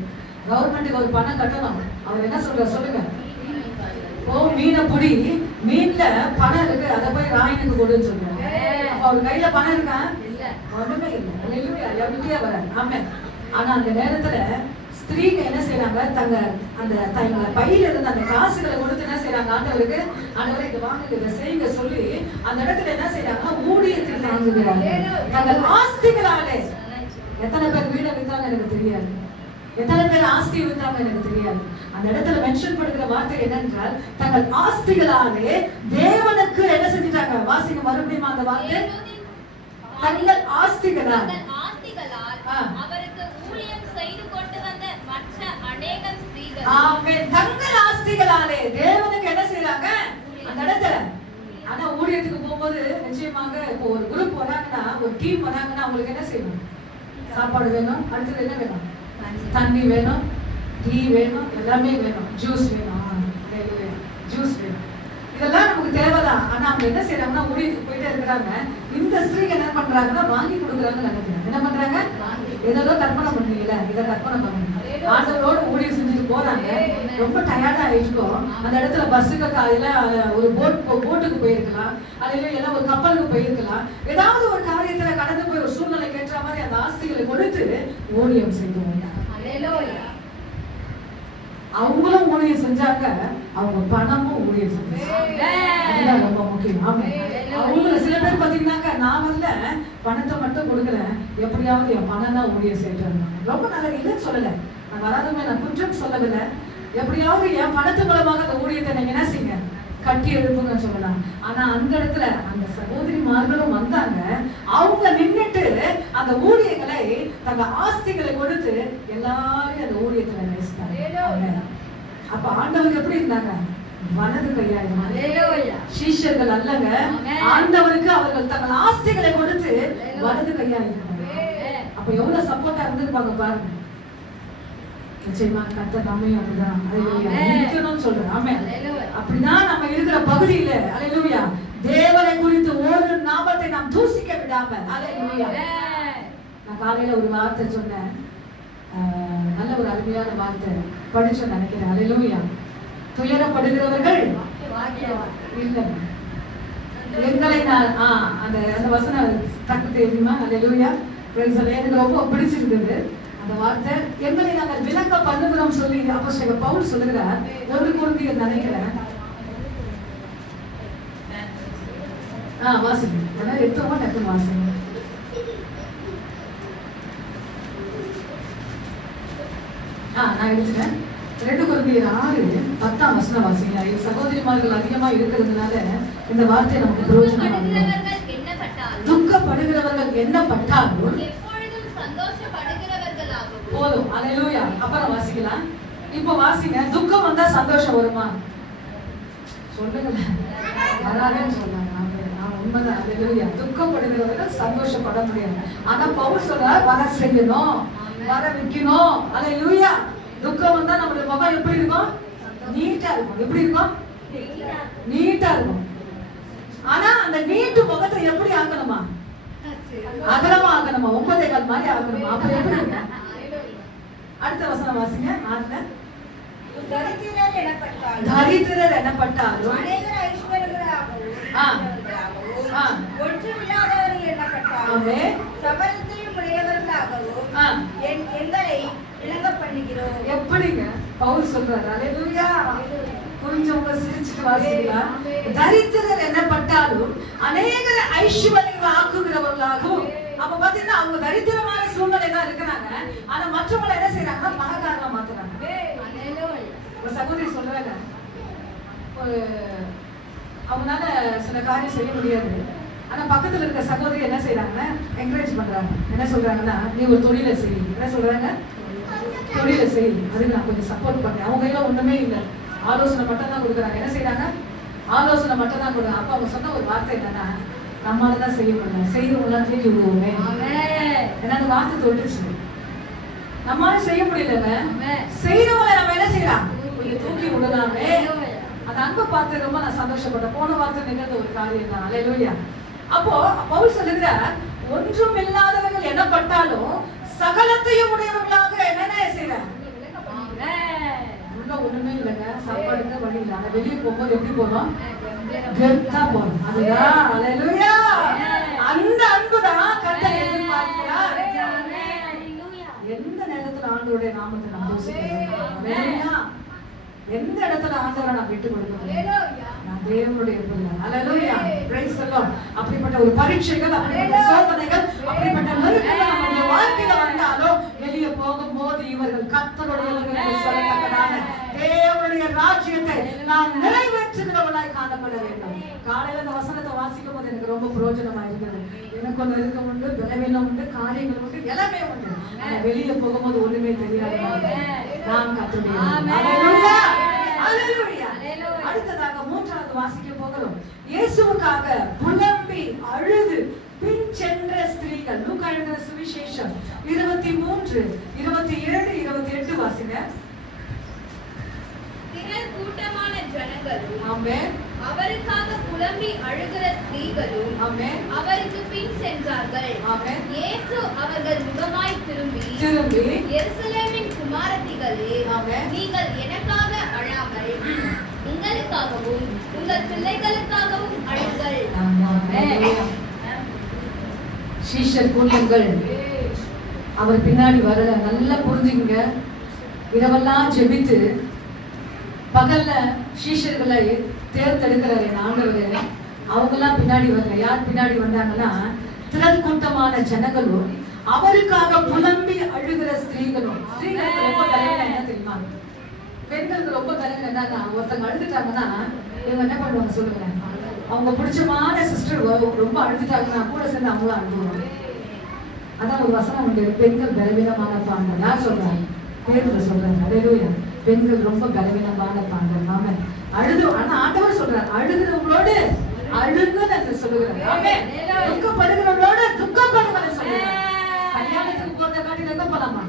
கவர்மெண்ட்டுக்கு ஒரு பணம் கட்டணும். அவர் என்ன சொல்ற சொல்லுங்க? ஓ மீனை புடி, மீன்ல பணம் இருக்கு, அதை போய் ராயனுக்கு கொடுன்னு சொல்றாங்க. அவர் கையில பணம் இருக்கா? இல்ல, ஒண்ணுமே இல்லை. ஹல்லேலூயா எப்படியே வர. ஆமென். ஆனா அந்த நேரத்துல ஸ்திரீங்க என்ன செய்யறாங்க? தங்க பையில இருந்த அந்த காசுகளை கொடுத்து என்ன செய்யறாங்க? ஆண்டவருக்கு, ஆண்டவரை இதை வாங்க, இதை செய்யுங்க சொல்லி அந்த இடத்துல என்ன செய்யறாங்க? ஊழியத்தில் தாங்குகிறாங்க. தங்கள் ஆஸ்திகளாலே. எத்தனை பேர் வீடை வித்தாங்க எனக்கு தெரியாது, எத்தனை பேர் ஆஸ்தி வித்தாங்க எனக்கு தெரியாது. அந்த இடத்துல மென்ஷன் பண்ணுகிற வார்த்தை என்னென்றால் தங்கள் ஆஸ்திகளாலே தேவனுக்கு என்ன செஞ்சிட்டாங்க? வாசிங்க மறுபடியும் அந்த வார்த்தை. தங்கள் ஆஸ்திகளால் அவருக்கு ஊழியம் செய்து கொண்டு வந்த மற்ற அநேகம் ஸ்திரீகள். ஆமென். தங்கள் ஆஸ்திகளாலே தேவனுக்கு என்ன செய்றாங்க? அந்த இடத்துல. ஆனா ஊழியத்துக்கு போகும்போது நிச்சயமாக இப்போ ஒரு குரூப் வராங்கன்னா, ஒரு டீம் வராங்கன்னா அவங்களுக்கு என்ன செய்யணும்? சாப்பாடு வேணும், அடுத்தது என்ன வேணும்? தண்ணி வேணும், டீ வேணும், எல்லாமே வேணும், ஜூஸ் வேணும், ஜூஸ் வேணும். இதெல்லாம் நமக்கு தேவைதான். ஆனா அவங்க என்ன செய்யறாங்கன்னா ஊழியத்துக்கு போயிட்டே இருக்கிறாங்க. இந்த ஸ்திரீங்க என்ன பண்றாங்கன்னா வாங்கி கொடுக்குறாங்கன்னு நினைக்கிறேன். என்ன பண்றாங்க? ஏதோ கற்பனை பண்ணுவீங்களா? இதை கற்பனை பண்ணுங்க. ஆண்டவரோட ஊழியம் செஞ்சுட்டு போறாங்க. ரொம்ப டயர்டா ஆயிடுக்கும். அந்த இடத்துல பஸ்ஸுக்கு காலையில ஒரு போட்டுக்கு போயிருக்கலாம், அல்லது எல்லாம் ஒரு கப்பலுக்கு போயிருக்கலாம். ஏதாவது ஒரு காரியத்துல கடந்து போய் ஒரு சூழ்நிலை கேட்ட மாதிரி அந்த ஆஸ்திகளை கொடுத்து ஊழியம் செய்து அவங்களும் ஊழியம் செஞ்சாங்க, அவங்க பணமும் ஊழியம் செஞ்சாங்க. ரொம்ப முக்கியம். அவங்கள சில பேர் பாத்தீங்கன்னாக்கா நான் வரல, பணத்தை மட்டும் கொடுக்குறேன், எப்படியாவது என் பணம் தான் ஊழியம் செய்யறாங்க. ரொம்ப நல்லது, இல்லைன்னு சொல்லல, நான் வராதுமே நான் குற்றம் சொல்லவில்லை. எப்படியாவது என் பணத்து மூலமாக அந்த ஊழியத்தை நீங்க என்ன செய்யுங்க? கட்டி எழுப்புங்க சொல்லலாம். ஆனா அந்த இடத்துல அந்த சகோதரிமார்களும் வந்தாங்க. அவங்க நின்னுட்டு அந்த ஊழியங்களை தங்க ஆஸ்திகளை கொடுத்து எல்லாரும் அந்த ஊழியத்துல நேசித்தாங்க. அப்ப ஆண்டவருக்கு எப்படி இருந்தாங்க? வலது கையா இருந்தாங்க. சீஷர்கள் அல்லங்க, ஆண்டவருக்கு அவர்கள் தங்கள் ஆஸ்திகளை கொடுத்து வலது கையா இருந்தாங்க. அப்ப எவ்வளவு சப்போர்ட்டா இருந்திருப்பாங்க பாருங்க. நிச்சயமா கர்த்தர் நாமயும் அப்படிதான் இருக்கணும்னு சொல்றேன். ஆமென். அப்படிதான் நம்ம இருக்கிற பகுதியில அல்லேலூயா தேவனை குறித்து ஒரு நாமத்தை நாம் தூசிக்க விடாமல் அல்லேலூயா. நான் காலையில ஒரு வார்த்தை சொன்னேன், நல்ல ஒரு அருமையான வார்த்தை படிச்சு நினைக்கிறேன். அல்லேலூயா. துயரப்படுகிறவர்கள் இல்லை, எங்களை அந்த வசனம் தக்கு தெரியுமா? அல்லேலூயா. எனக்கு ரொம்ப பிடிச்சிருந்தது அந்த வார்த்தை. எங்களை நாங்கள் விளக்க பண்ணுகிறோம் சொல்லி அப்போஸ்தலர் பவுல் சொல்லுகிறார். 1 கொரிந்தியர் நினைக்கிறேன் வாசிங்க. அதெல்லாம் எடுத்தவங்க டக்குன்னு வாசிங்க. நான் எடுத்துட்டேன். 2 கொரிந்தியர் 6:10 வாசிங்க. சகோதரிமார்கள் அதிகமா இருக்கிறதுனால இந்த வார்த்தை நமக்கு பிரயோஜனமா இருக்கும். துக்கப்படுகிறவர்கள் என்ன பட்டாலும் எப்பொழுதும் சந்தோஷப்படுகிறவர்களாகவும். போதும். அல்லேலூயா. அப்புறம் வாசிக்கலாம். இப்போ வாசிங்க. துக்கம் வந்தா சந்தோஷம் வருமா? சொல்லுங்க. வராதுன்னு சொன்னாங்க. உண்மைதான். அல்லேலூயா. துக்கப்படுகிறவர்கள் சந்தோஷப்பட முடியாது. ஆனா பவுல் சொல்றார், வர செய்யணும், வர வைக்கணும். அல்லேலூயா. துக்கம் வந்தா நம்மளுடைய முகம் எப்படி இருக்கும்? நீட்டா இருக்கும். எப்படி இருக்கும்? நீட்டா இருக்கும். ஆனா அந்த நீட்டு முகத்தை எப்படி ஆக்கணுமா? அகலமா ஆக்கணுமா? 9 மாதிரி ஆக்கணுமா? அப்ப எப்படி இருக்கும்? அடுத்த வசனம் வாசிங்க. தரித்திரர் எனப்பட்டாலும் எப்படிங்க பவுல் சொல்றாரு? அல்லேலூயா. புரிஞ்சவங்க சிரிச்சுட்டு வாசிக்கலாம். தரித்திரர் என்னப்பட்டாலும் அநேகரை ஐஸ்வர்யம் ஆக்குகிறவர்களாகவும். அப்ப பாத்தீங்கன்னா அவங்க தரித்திரமான சூழ்நிலை தான் இருக்கிறாங்க. ஆனா மற்றவங்களை என்ன செய்யறாங்கன்னா பணக்காரனா மாத்துறாங்க. ஒரு சகோதரி சொல்றாங்க, அவங்களால சில காரியம் செய்ய முடியாது. ஆனா பக்கத்துல இருக்க சகோதரி என்ன செய்யறாங்கன்னா என்கரேஜ் பண்றாங்க. என்ன சொல்றாங்கன்னா, நீ ஒரு தொழிலை செய். என்ன சொல்றாங்க? தொழிலை செய். அதுக்கு நான் கொஞ்சம் சப்போர்ட் பண்றேன். அவங்க கையில ஒண்ணுமே இல்லை, ஆலோசனை மட்டும் தான் கொடுக்குறாங்க. என்ன செய்யறாங்க? ஆலோசனை மட்டும் தான் கொடுக்குறாங்க. அப்ப அவங்க சொன்ன ஒரு வார்த்தை என்னன்னா, நம்மளாலதான் செய்ய முடியும், செய்யறவங்களாம் தூக்கி விடுவோமே. ஏன்னா அந்த வார்த்தை தொட்டுச்சு. நம்மளால செய்ய முடியலங்க, செய்யறவங்களை நம்ம என்ன செய்யலாம்? தூக்கி விடலாமே. அந்த அன்பை பார்த்து ரொம்ப நான் சந்தோஷப்பட்டேன். போன வார்த்தை நிகழ்ந்த ஒரு காரியம் தான். அல்லேலூயா. அப்போ பவுல் சொல்லுகிறார், ஒன்றும் இல்லாதவர்கள் என்னப்பட்டாலும் சகலத்தையும் உடையவர்களாக என்னென்ன செய்யறாங்க? ஒண்ணுமே இல்லைங்க, சாப்பாடுங்க வழி இல்லை. ஆனா வெளியே போகும்போது எப்படி போறோம்? கெத்தா போறோம். அதுதான் அல்லேலூயா. அந்த அன்புதான் கர்த்தர் எதிர்பார்க்கிறார். எந்த நேரத்துல ஆண்டவருடைய நாமத்தை நாம் தூசிக்கிறோம்? எந்த இடத்துல ஆண்டவரை நான் விட்டு கொடுக்கணும்? நான் தேவனுடைய பிள்ளை. அல்லேலூயா. Praise the Lord. அப்படிப்பட்ட ஒரு பரீட்சைகள், அப்படிப்பட்ட சோதனைகள், அப்படிப்பட்ட நெருக்கங்கள் நம்முடைய வாழ்க்கையில வந்தாலும் வெளியே போகும்போது இவர்கள் கர்த்தருடையவர்கள் என்று சொல்லத்தக்கதான தேவனுடைய ராஜ்யத்தை நாம் நிறைவேற்றுகிறவர்களாய் காணப்பட வேண்டும். காலையில இந்த வசனத்தை வாசிக்கும் போது எனக்கு ரொம்ப பிரயோஜனமா இருந்தது. எனக்கு ஒன்று இருக்க உண்டு, பலவீனம் உண்டு, காரியங்கள் உண்டு, எல்லாமே உண்டு. வெளியே போகும்போது ஒண்ணுமே தெரியாது. நான் கர்த்தருடைய. அடுத்ததாக 3வது வாசிக்க போகிறோம். இயேசுவுக்காக புலம்பி அழுது பின் சென்ற ஸ்திரீகள். லூக்கா எழுதின சுவிசேஷம் 23, 27, 28 வாசிங்க. திரள் கூட்டமான ஜனங்களும் ஆமென் அவருக்காக புலம்பி அழுகிற ஸ்திரீகளும் ஆமென் அவருக்கு பின் சென்றார்கள். ஆமென். இயேசு அவர்கள் முகமாய் திரும்பி எருசலேமின் குமாரத்திகளே, ஆமென், நீங்கள் எனக்காக அழாமல் உங்களுக்காகவும் உங்கள் பிள்ளைகளுக்காகவும் அழுங்கள். சீஷர் கூட்டங்கள் அவர் பின்னாடி வரல. நல்லா புரிஞ்சுங்க. இரவெல்லாம் ஜெபித்து பகல்ல சீஷர்களை தேர்ந்தெடுக்கிறார் என் ஆண்டவர். அவங்கெல்லாம் பின்னாடி வரல. யார் பின்னாடி வந்தாங்கன்னா, திரள் கூட்டமான ஜனங்களும் அவருக்காக புலம்பி அழுகிற ஸ்திரீகளும். ஸ்திரீகளுக்கு ரொம்ப தலைவன் என்ன தெரியுமா? பெண்களுக்கு ரொம்ப தலைவன் என்னன்னா, ஒருத்தங்க அழுதுட்டாங்கன்னா இவங்க என்ன பண்ணுவாங்க சொல்லுங்க? அவங்க பிடிச்சமான சிஸ்டர் ரொம்ப அழுதுட்டாங்கன்னா கூட சேர்ந்து அவங்களும் அழுதுவாங்க. அதான் ஒரு வசனம் உண்டு, பெண்கள் பலவீனமான பாங்க. யார் சொல்றாங்க? பேருல சொல்றாங்க. அல்லேலூயா. பெண்கள் ரொம்ப பலவீனமான பாங்க. ஆமென். அழுது. ஆனா ஆண்டவர் சொல்றார், அழுகிறவங்களோடு அழுங்குன்னு சொல்லுகிறார். ஆமென். துக்கப்படுகிறவங்களோடு துக்கப்படுங்கன்னு சொல்லுகிறார். கல்யாணத்துக்கு போறத காட்டி எங்க போலாமா?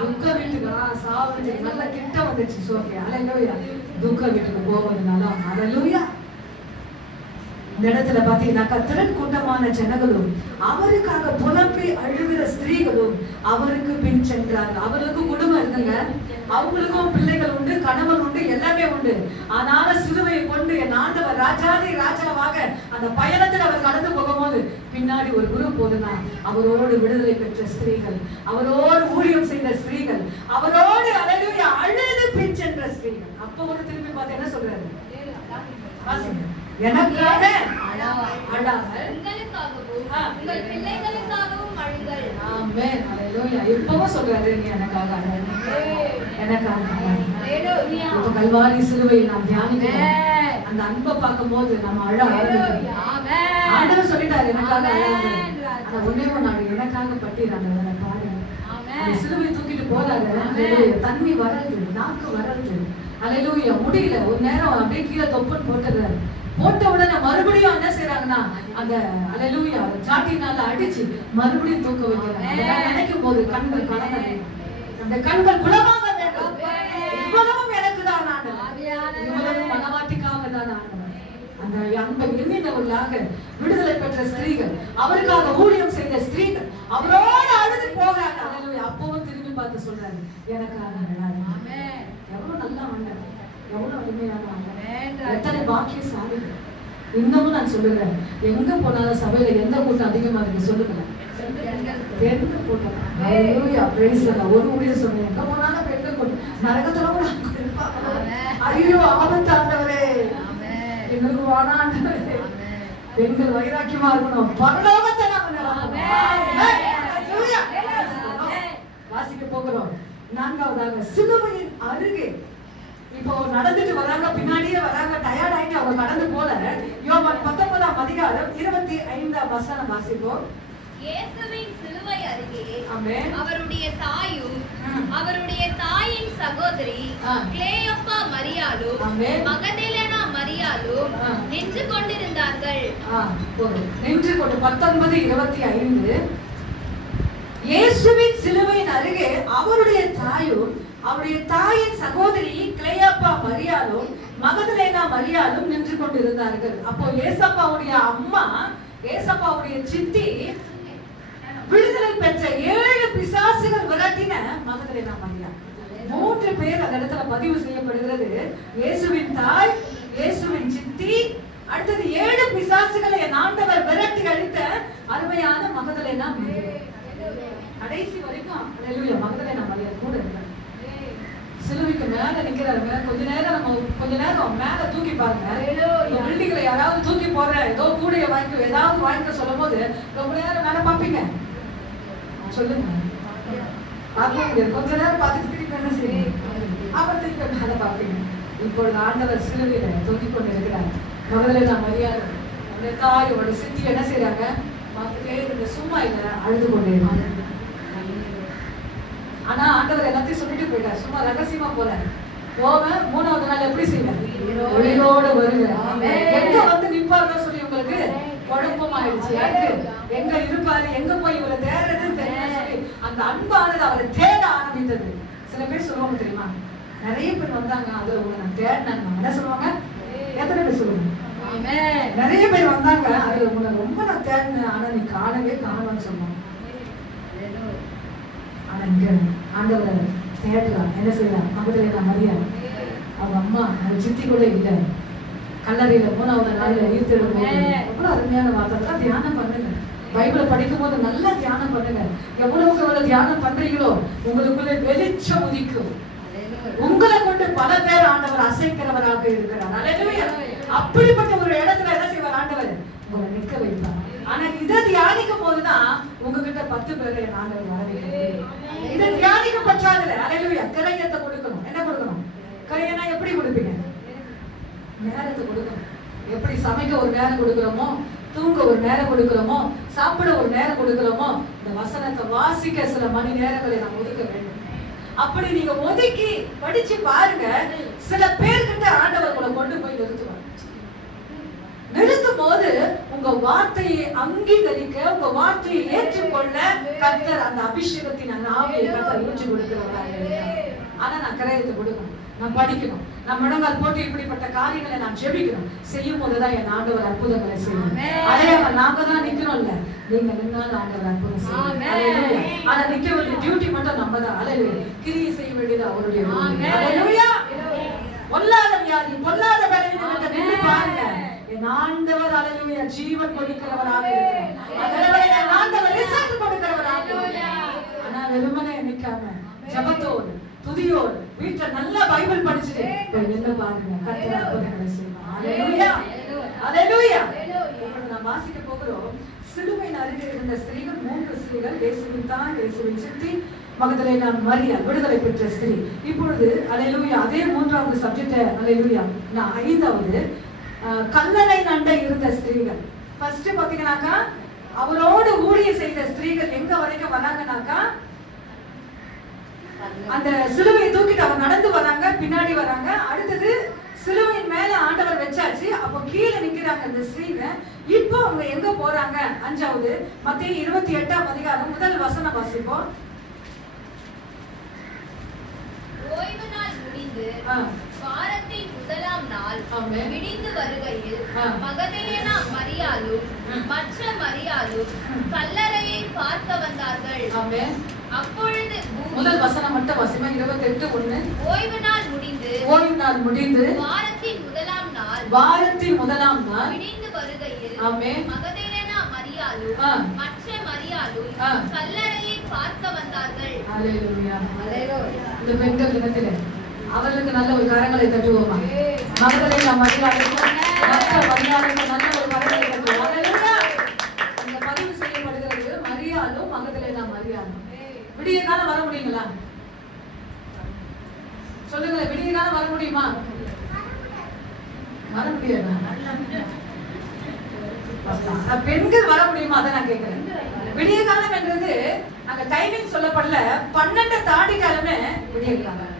துக்க வீட்டுக்கு. சாவு வீட்டுக்கு. நல்ல கிட்ட வந்துச்சு சோஃபியா. அல்லேலூயா. துக்க வீட்டுக்கு போவதுனால அல்லேலூயா. இந்த இடத்துல பாத்தீங்கன்னா, திரள் கூட்டமான ஜனங்களும் அவருக்காக புலம்பி அழுகிற ஸ்திரீகளும் அவருக்கு பின் சென்றார்கள். அவர்களுக்கு குடும்பம் இருந்துங்க, அவங்களுக்கும் பிள்ளைகள் உண்டு, கணவன் உண்டு, எல்லாமே உண்டு. ஆனாலும் சிலுவையை கொண்டு என் ஆண்டவர் ராஜாதி ராஜாவாக அந்த பயணத்தில் அவர் கடந்து போகும்போது பின்னாடி ஒரு குரு போதுனா அவரோடு விடுதலை பெற்ற ஸ்திரீகள், அவரோடு ஊழியம் செய்த ஸ்திரீகள், அவரோடு அல்லேலூயா அழுது பின் சென்ற ஸ்திரீகள். அப்ப ஒரு திரும்பி பார்த்து என்ன சொல்றாரு? எனக்காக அழாமல் உங்களுக்காகவும் உங்கள் பிள்ளைகளுக்காகவும் அழுங்கள். ஆமென். ஹalleluya. இப்பவும் சொல்றாரு, நீ எனக்காக அழு. எனக்காக அழு. இப்ப கல்வாரி சிலுவையை நாம் தியானிக்கிறோம். அந்த அன்பை பார்க்கும்போது நம்ம அழ ஆரம்பிக்கிறோம். ஆண்டவர் சொல்லிட்டாரு, எனக்காக அழாது. ஆனா ஒண்ணே ஒண்ணு, எனக்காக பட்டிறாங்க பாருங்க. அந்த சிலுவை தூக்கிட்டு போறாரு, தண்ணி வரது, நாக்கு வரது. ஹalleluya. முடியல, ஒரு நேரம் அப்படியே கீழே தொப்புன்னு போட்டுறாரு. போட்ட உடனே மறுபடியும் என்ன செய்யறாங்கன்னா அந்த ஹalleluya சாட்டினால அடிச்சு மறுபடியும் தூக்க வைக்கிறாங்க. நினைக்கும் போது கண்கள் கலங்குது, அந்த கண்கள் குளமாக வேண்டும். இவ்வளவும் எனக்கு தான் ஆண்டவர், இவ்வளவும் மனவாட்டிக்காக தான் ஆண்டவர். அந்த அன்பை எண்ணினவர்களாக விடுதலை பெற்ற ஸ்திரீகள், அவருக்காக ஊழியம் செய்த ஸ்திரீகள் அவரோடு அழுது போகிறாங்க. ஹalleluya. அப்பவும் திரும்பி பார்த்து சொல்றாரு, எனக்காக அழாதே. எவ்வளவு நல்ல ஆண்டவர், எவ்வளவு அருமையான ஆண்டவர், எத்தனை பாக்கியசாலிகள். இன்னமும் நான் சொல்லுகிறேன், எங்க போனாலும் சபையில எந்த கூட்டம் அதிகமா இருக்கு சொல்லுங்க? பெண்கள் கூட்டம். ஹalleluya. Praise the Lord. ஒரு ஊழியம் சொல்றேன், எங்க போனாலும் பெண்கள் கூட்டம். நரகத்துல கூட இருப்பாங்க. ஐயோ ஆபத்து ஆண்டவரே, எங்களுக்கு வாடா ஆண்டவரே. பெண்கள் வைராக்கியமா இருக்கணும், பரலோகத்தை நாம வாசிக்க போகிறோம். நான்காவதாக சிலுவையின் அருகே. இப்போ நடந்துட்டு வராங்க, பின்னாடியே வராங்க, டயர்ட் ஆயிட்டு அவங்க கடந்து போல. யோவான் 19ஆம் அதிகாரம் 25ஆம் வசனம் வாசிப்போம். இயேசுவின் சிலுவை அருகே ஆமென். அவருடைய தாயும் அவருடைய தாயின் சகோதரி கிளேயோப்பா மரியாளும் மகதலேனா மரியாளும் நின்று கொண்டிருந்தார்கள். நின்று கொண்டு 19:25. இயேசுவின் சிலுவையின் அருகே அவருடைய தாயும் அவருடைய தாயின் சகோதரி கிளேயோப்பா மரியாளும் மகதலேனா மரியாளும் நின்று கொண்டிருந்தார்கள். அப்போ ஏசப்பாவுடைய அம்மா, ஏசப்பாவுடைய சித்தி விடுதலை பெற்ற 7 பிசாசுகள் விரட்டின மகதலேனா மரியாள். 3 பேர் அந்த இடத்துல பதிவு செய்யப்படுகிறது. இயேசுவின் தாய், இயேசுவின் சித்தி, அடுத்தது 7 பிசாசுகளை என் ஆண்டவர் விரட்டி அடித்த அருமையான மகதலேனா மரியாள். கடைசி வரைக்கும் ஹalleluya மகதலேனா மரியாள் கூட இருந்தார். சிலுவைக்கு மேல நிக்கிறாருங்க. கொஞ்ச நேரம் மேல தூக்கி பாருங்க. பில்டிங்ல யாராவது தூக்கி போற ஏதோ கூடைய வாங்கி ஏதாவது வாங்கிக்க சொல்லும் போது ரொம்ப நேரம் மேல பாப்பீங்க, சொல்லுங்க பாப்பீங்க. கொஞ்ச நேரம் பார்த்துட்டு திருப்பி என்ன செய்யுங்க, அப்புறம் திருப்பி மேல பாப்பீங்க. இப்பொழுது ஆண்டவர் சிலுவையில தூக்கி கொண்டு இருக்கிறார். மகதலேனா மரியாள் அந்த தாயோட சித்தி என்ன செய்யறாங்க, பார்த்துட்டே இருந்த, சும்மா இல்ல, அழுது கொண்டே. ஆனா ஆண்டவர் எல்லாத்தையும் சொல்லிட்டு போயிட்டார், சும்மா ரகசியமா போறாரு. போவேன், 3ஆவது நாள் எப்படி செய்வேன், உயிரோடு வருவேன். எங்க வந்து நிப்பாருன்னு சொல்லி உங்களுக்கு குழப்பம் ஆயிடுச்சு. எங்க இருப்பாரு, எங்க போய் இவரை தேடுறதுன்னு தெரியல சொல்லி அந்த அன்பானது அவரை தேட ஆரம்பித்தது. சில பேர் சொல்லுவாங்க தெரியுமா, நிறைய பேர் வந்தாங்க, அதுல உங்களை நான் தேடினேன். என்ன சொல்லுவாங்க, எத்தனை பேர் சொல்லுவாங்க? நிறைய பேர் வந்தாங்க, அதுல உங்களை ரொம்ப நான் தேடினேன், ஆனா நீ காணவே காணலன்னு சொன்னாங்க. ஆனா இங்க ஆண்டவரை தேடலாம், என்ன செய்யலாம்? மகதலேனா மரியாள் அவங்க அம்மா, அவங்க சித்தி கூட இல்லை. கல்லறையில 3ஆவது நாள்ல உயிர்த்தெழும் போது எவ்வளவு அருமையான வார்த்தை. தியானம் பண்ணுங்க, பைபிளை படிக்கும் போது நல்லா தியானம் பண்ணுங்க. எவ்வளவுக்கு எவ்வளவு தியானம் பண்றீங்களோ உங்களுக்குள்ள வெளிச்சம் உதிக்கும். உங்களை கொண்டு பல பேர் ஆண்டவர் அசைக்கிறவராக இருக்கிறார். ஹalleluya. அப்படிப்பட்ட ஒரு இடத்துல என்ன செய்வார் ஆண்டவர், உங்களை நிற்க வைப்பார். ஆனா இதை தியானிக்கும் போதுதான் உங்ககிட்ட 10 பேரை ஆண்டவர் வரவேற்கிறார். இதை தியானிக்க பற்றாதுல ஹalleluya கிரயத்தை கொடுக்கணும். என்ன கொடுக்கணும்? கிரயனா எப்படி கொடுப்பீங்க? நேரத்தை கொடுக்கணும். எப்படி சமைக்க ஒரு நேரம் கொடுக்கிறோமோ, தூங்க ஒரு நேரம் கொடுக்கிறோமோ, சாப்பிட ஒரு நேரம் கொடுக்கிறோமோ, இந்த வசனத்தை வாசிக்க சில மணி நேரங்களை நாம் ஒதுக்க வேண்டும். அப்படி நீங்க ஒதுக்கி படிச்சு பாருங்க, சில பேர்கிட்ட ஆண்டவர் உங்களை கொண்டு போய் நிறுத்துவார். நிறுத்தும் போது உங்க வார்த்தையை அங்கீகரிக்க, உங்க வார்த்தையை ஏற்றுக்கொள்ள கர்த்தர் அந்த அபிஷேகத்தின் அந்த ஆவியை கர்த்தர் ஊற்றி கொடுக்கிறவராக. ஆனா நான் கிரயத்தை கொடுக்கணும், நான் படிக்கணும், நான் முழங்கால் போட்டு இப்படிப்பட்ட காரியங்களை நான் ஜெபிக்கணும். செய்யும் போதுதான் என் ஆண்டவர் அற்புதங்களை செய்யணும். அதையாம நாங்க தான் நிக்கணும்ல, நீங்க நின்னாலும் ஆண்டவர் அற்புதம் செய்யணும். ஆனா நிக்க வேண்டிய டியூட்டி மட்டும் நம்ம தான். ஹalleluya. கிரியை செய்ய வேண்டியது அவருடைய. ஹalleluya. பொல்லாத வியாதி, பொல்லாத பலவீனத்தை நின்று பாருங்க. என் ஆண்டவர் ஹalleluya ஜீவன் கொடுக்கிறவராக இருக்கிறார். என் ஆண்டவர் ரிசல்ட் கொடுக்கிறவராக இருக்கிறார். ஆனா வெறுமனே நிக்காம ஜெபத்தோடு துதியோடு வீட்டுல நல்லா பைபிள் படிச்சுட்டு போய் நின்னு பாருங்க, கர்த்தர் அற்புதங்களை செய்வார். ஹalleluya. சிலுவையின் அருகே இருந்த ஸ்திரீகள் 3 ஸ்திரீகள், இயேசுவின் தாய், இயேசுவின் சித்தி, மகதலேனா மரியாள், விடுதலை பெற்ற ஸ்திரீ. இப்பொழுது அல்லேலூயா அதே 3வது சப்ஜெக்ட் அல்லேலூயா. நான் 5வது கல்லறை நண்டை இருந்த ஸ்திரீகள். ஃபர்ஸ்ட் பாத்தீங்கன்னாக்கா அவரோடு ஊழியம் செய்த ஸ்திரீகள் எங்க வரைக்கும் வராங்கனாக்கா அந்த சிலுவையை தூக்கிட்டு அவங்க நடந்து வராங்க, பின்னாடி வராங்க. அடுத்தது சிலுவையின் மேல ஆண்டவர் வச்சாச்சு, அப்போ கீழே நிக்கிறாங்க அந்த ஸ்திரீங்க. இப்போ அவங்க எங்க போறாங்க? 5வது மத்தேயு 28ஆம் அதிகாரம் முதல் வசனம் வாசிப்போம். ஓய்வு நாள் முடிந்து வாரத்தின் முதலாம் நாள் விடிந்து வருகையில் மகதலேனா மரியாளும் மற்ற மரியாளும் கல்லறையை பார்க்க வந்தார்கள். அப்பொழுது முதல் வசனம் மட்டும் வாசிமா. 28:1. ஓய்வு நாள் முடிந்து வாரத்தின் முதலாம் நாள் விடிந்து வருகையில் மகதலேனா மரியாளும் மற்ற மரியாளும் கல்லறையை பார்க்க வந்தார்கள். அல்லேலூயா. இந்த பெண்கள் தினத்திலே அவர்களுக்கு நல்ல ஒரு கரங்களை தட்டுவோமா? மகதலேனா மரியாளுக்கு மற்ற மரியாளுக்கு நல்ல ஒரு கரங்களை தட்டுவோம். அல்லேலூயா. இந்த பதிவு செய்யப்படுகிறது மரியாளும் மகதலேனா மரியாளும். விடிய காலம் வர முடியுங்களா? சொல்லுங்களேன், விடிய காலம் வர முடியுமா? வர முடியாது. பெண்கள் வர முடியுமா? அதை நான் கேட்கிறேன். விடிய காலம் என்றது அங்க டைமிங் சொல்லப்படல, 12 தாண்டிட்டாலுமே விடிய காலம்.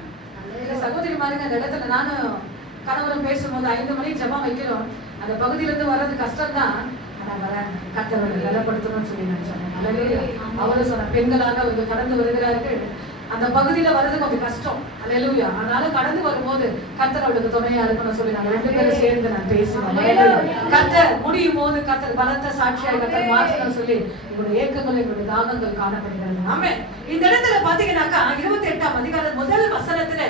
சகோதரி பாருங்க, அந்த இடத்துல நானும் கணவரும் பேசும்போது 5 மணிக்கு ஜெபம் வைக்கிறோம். அந்த பகுதியிலிருந்து வர்றது கஷ்டம் தான், ஆனா வர கர்த்தரை பலப்படுத்தணும்னு சொல்லி நான் சொன்னேன். அவரும் சொன்ன பெண்களாக அவர்கள் கடந்து வருகிறார்கள். அந்த பகுதியில வர்றது கொஞ்சம் கஷ்டம். அல்லேலூயா. அதனால கடந்து வரும்போது கர்த்தர் அவளுக்கு துணையா இருக்கணும்னு சொல்லி நாங்க 2 பேரும் சேர்ந்து நான் பேசுவோம். கர்த்தர் முடியும் போது கர்த்தர் பலத்த சாட்சியாக கர்த்தர் மாற்றணும் சொல்லி எங்களுடைய ஏக்கங்கள் எங்களுடைய தாகங்கள் காணப்படுகிறது. ஆமே. இந்த இடத்துல பாத்தீங்கன்னாக்கா 28ஆம் அதிகாரம் முதல் வசனத்துல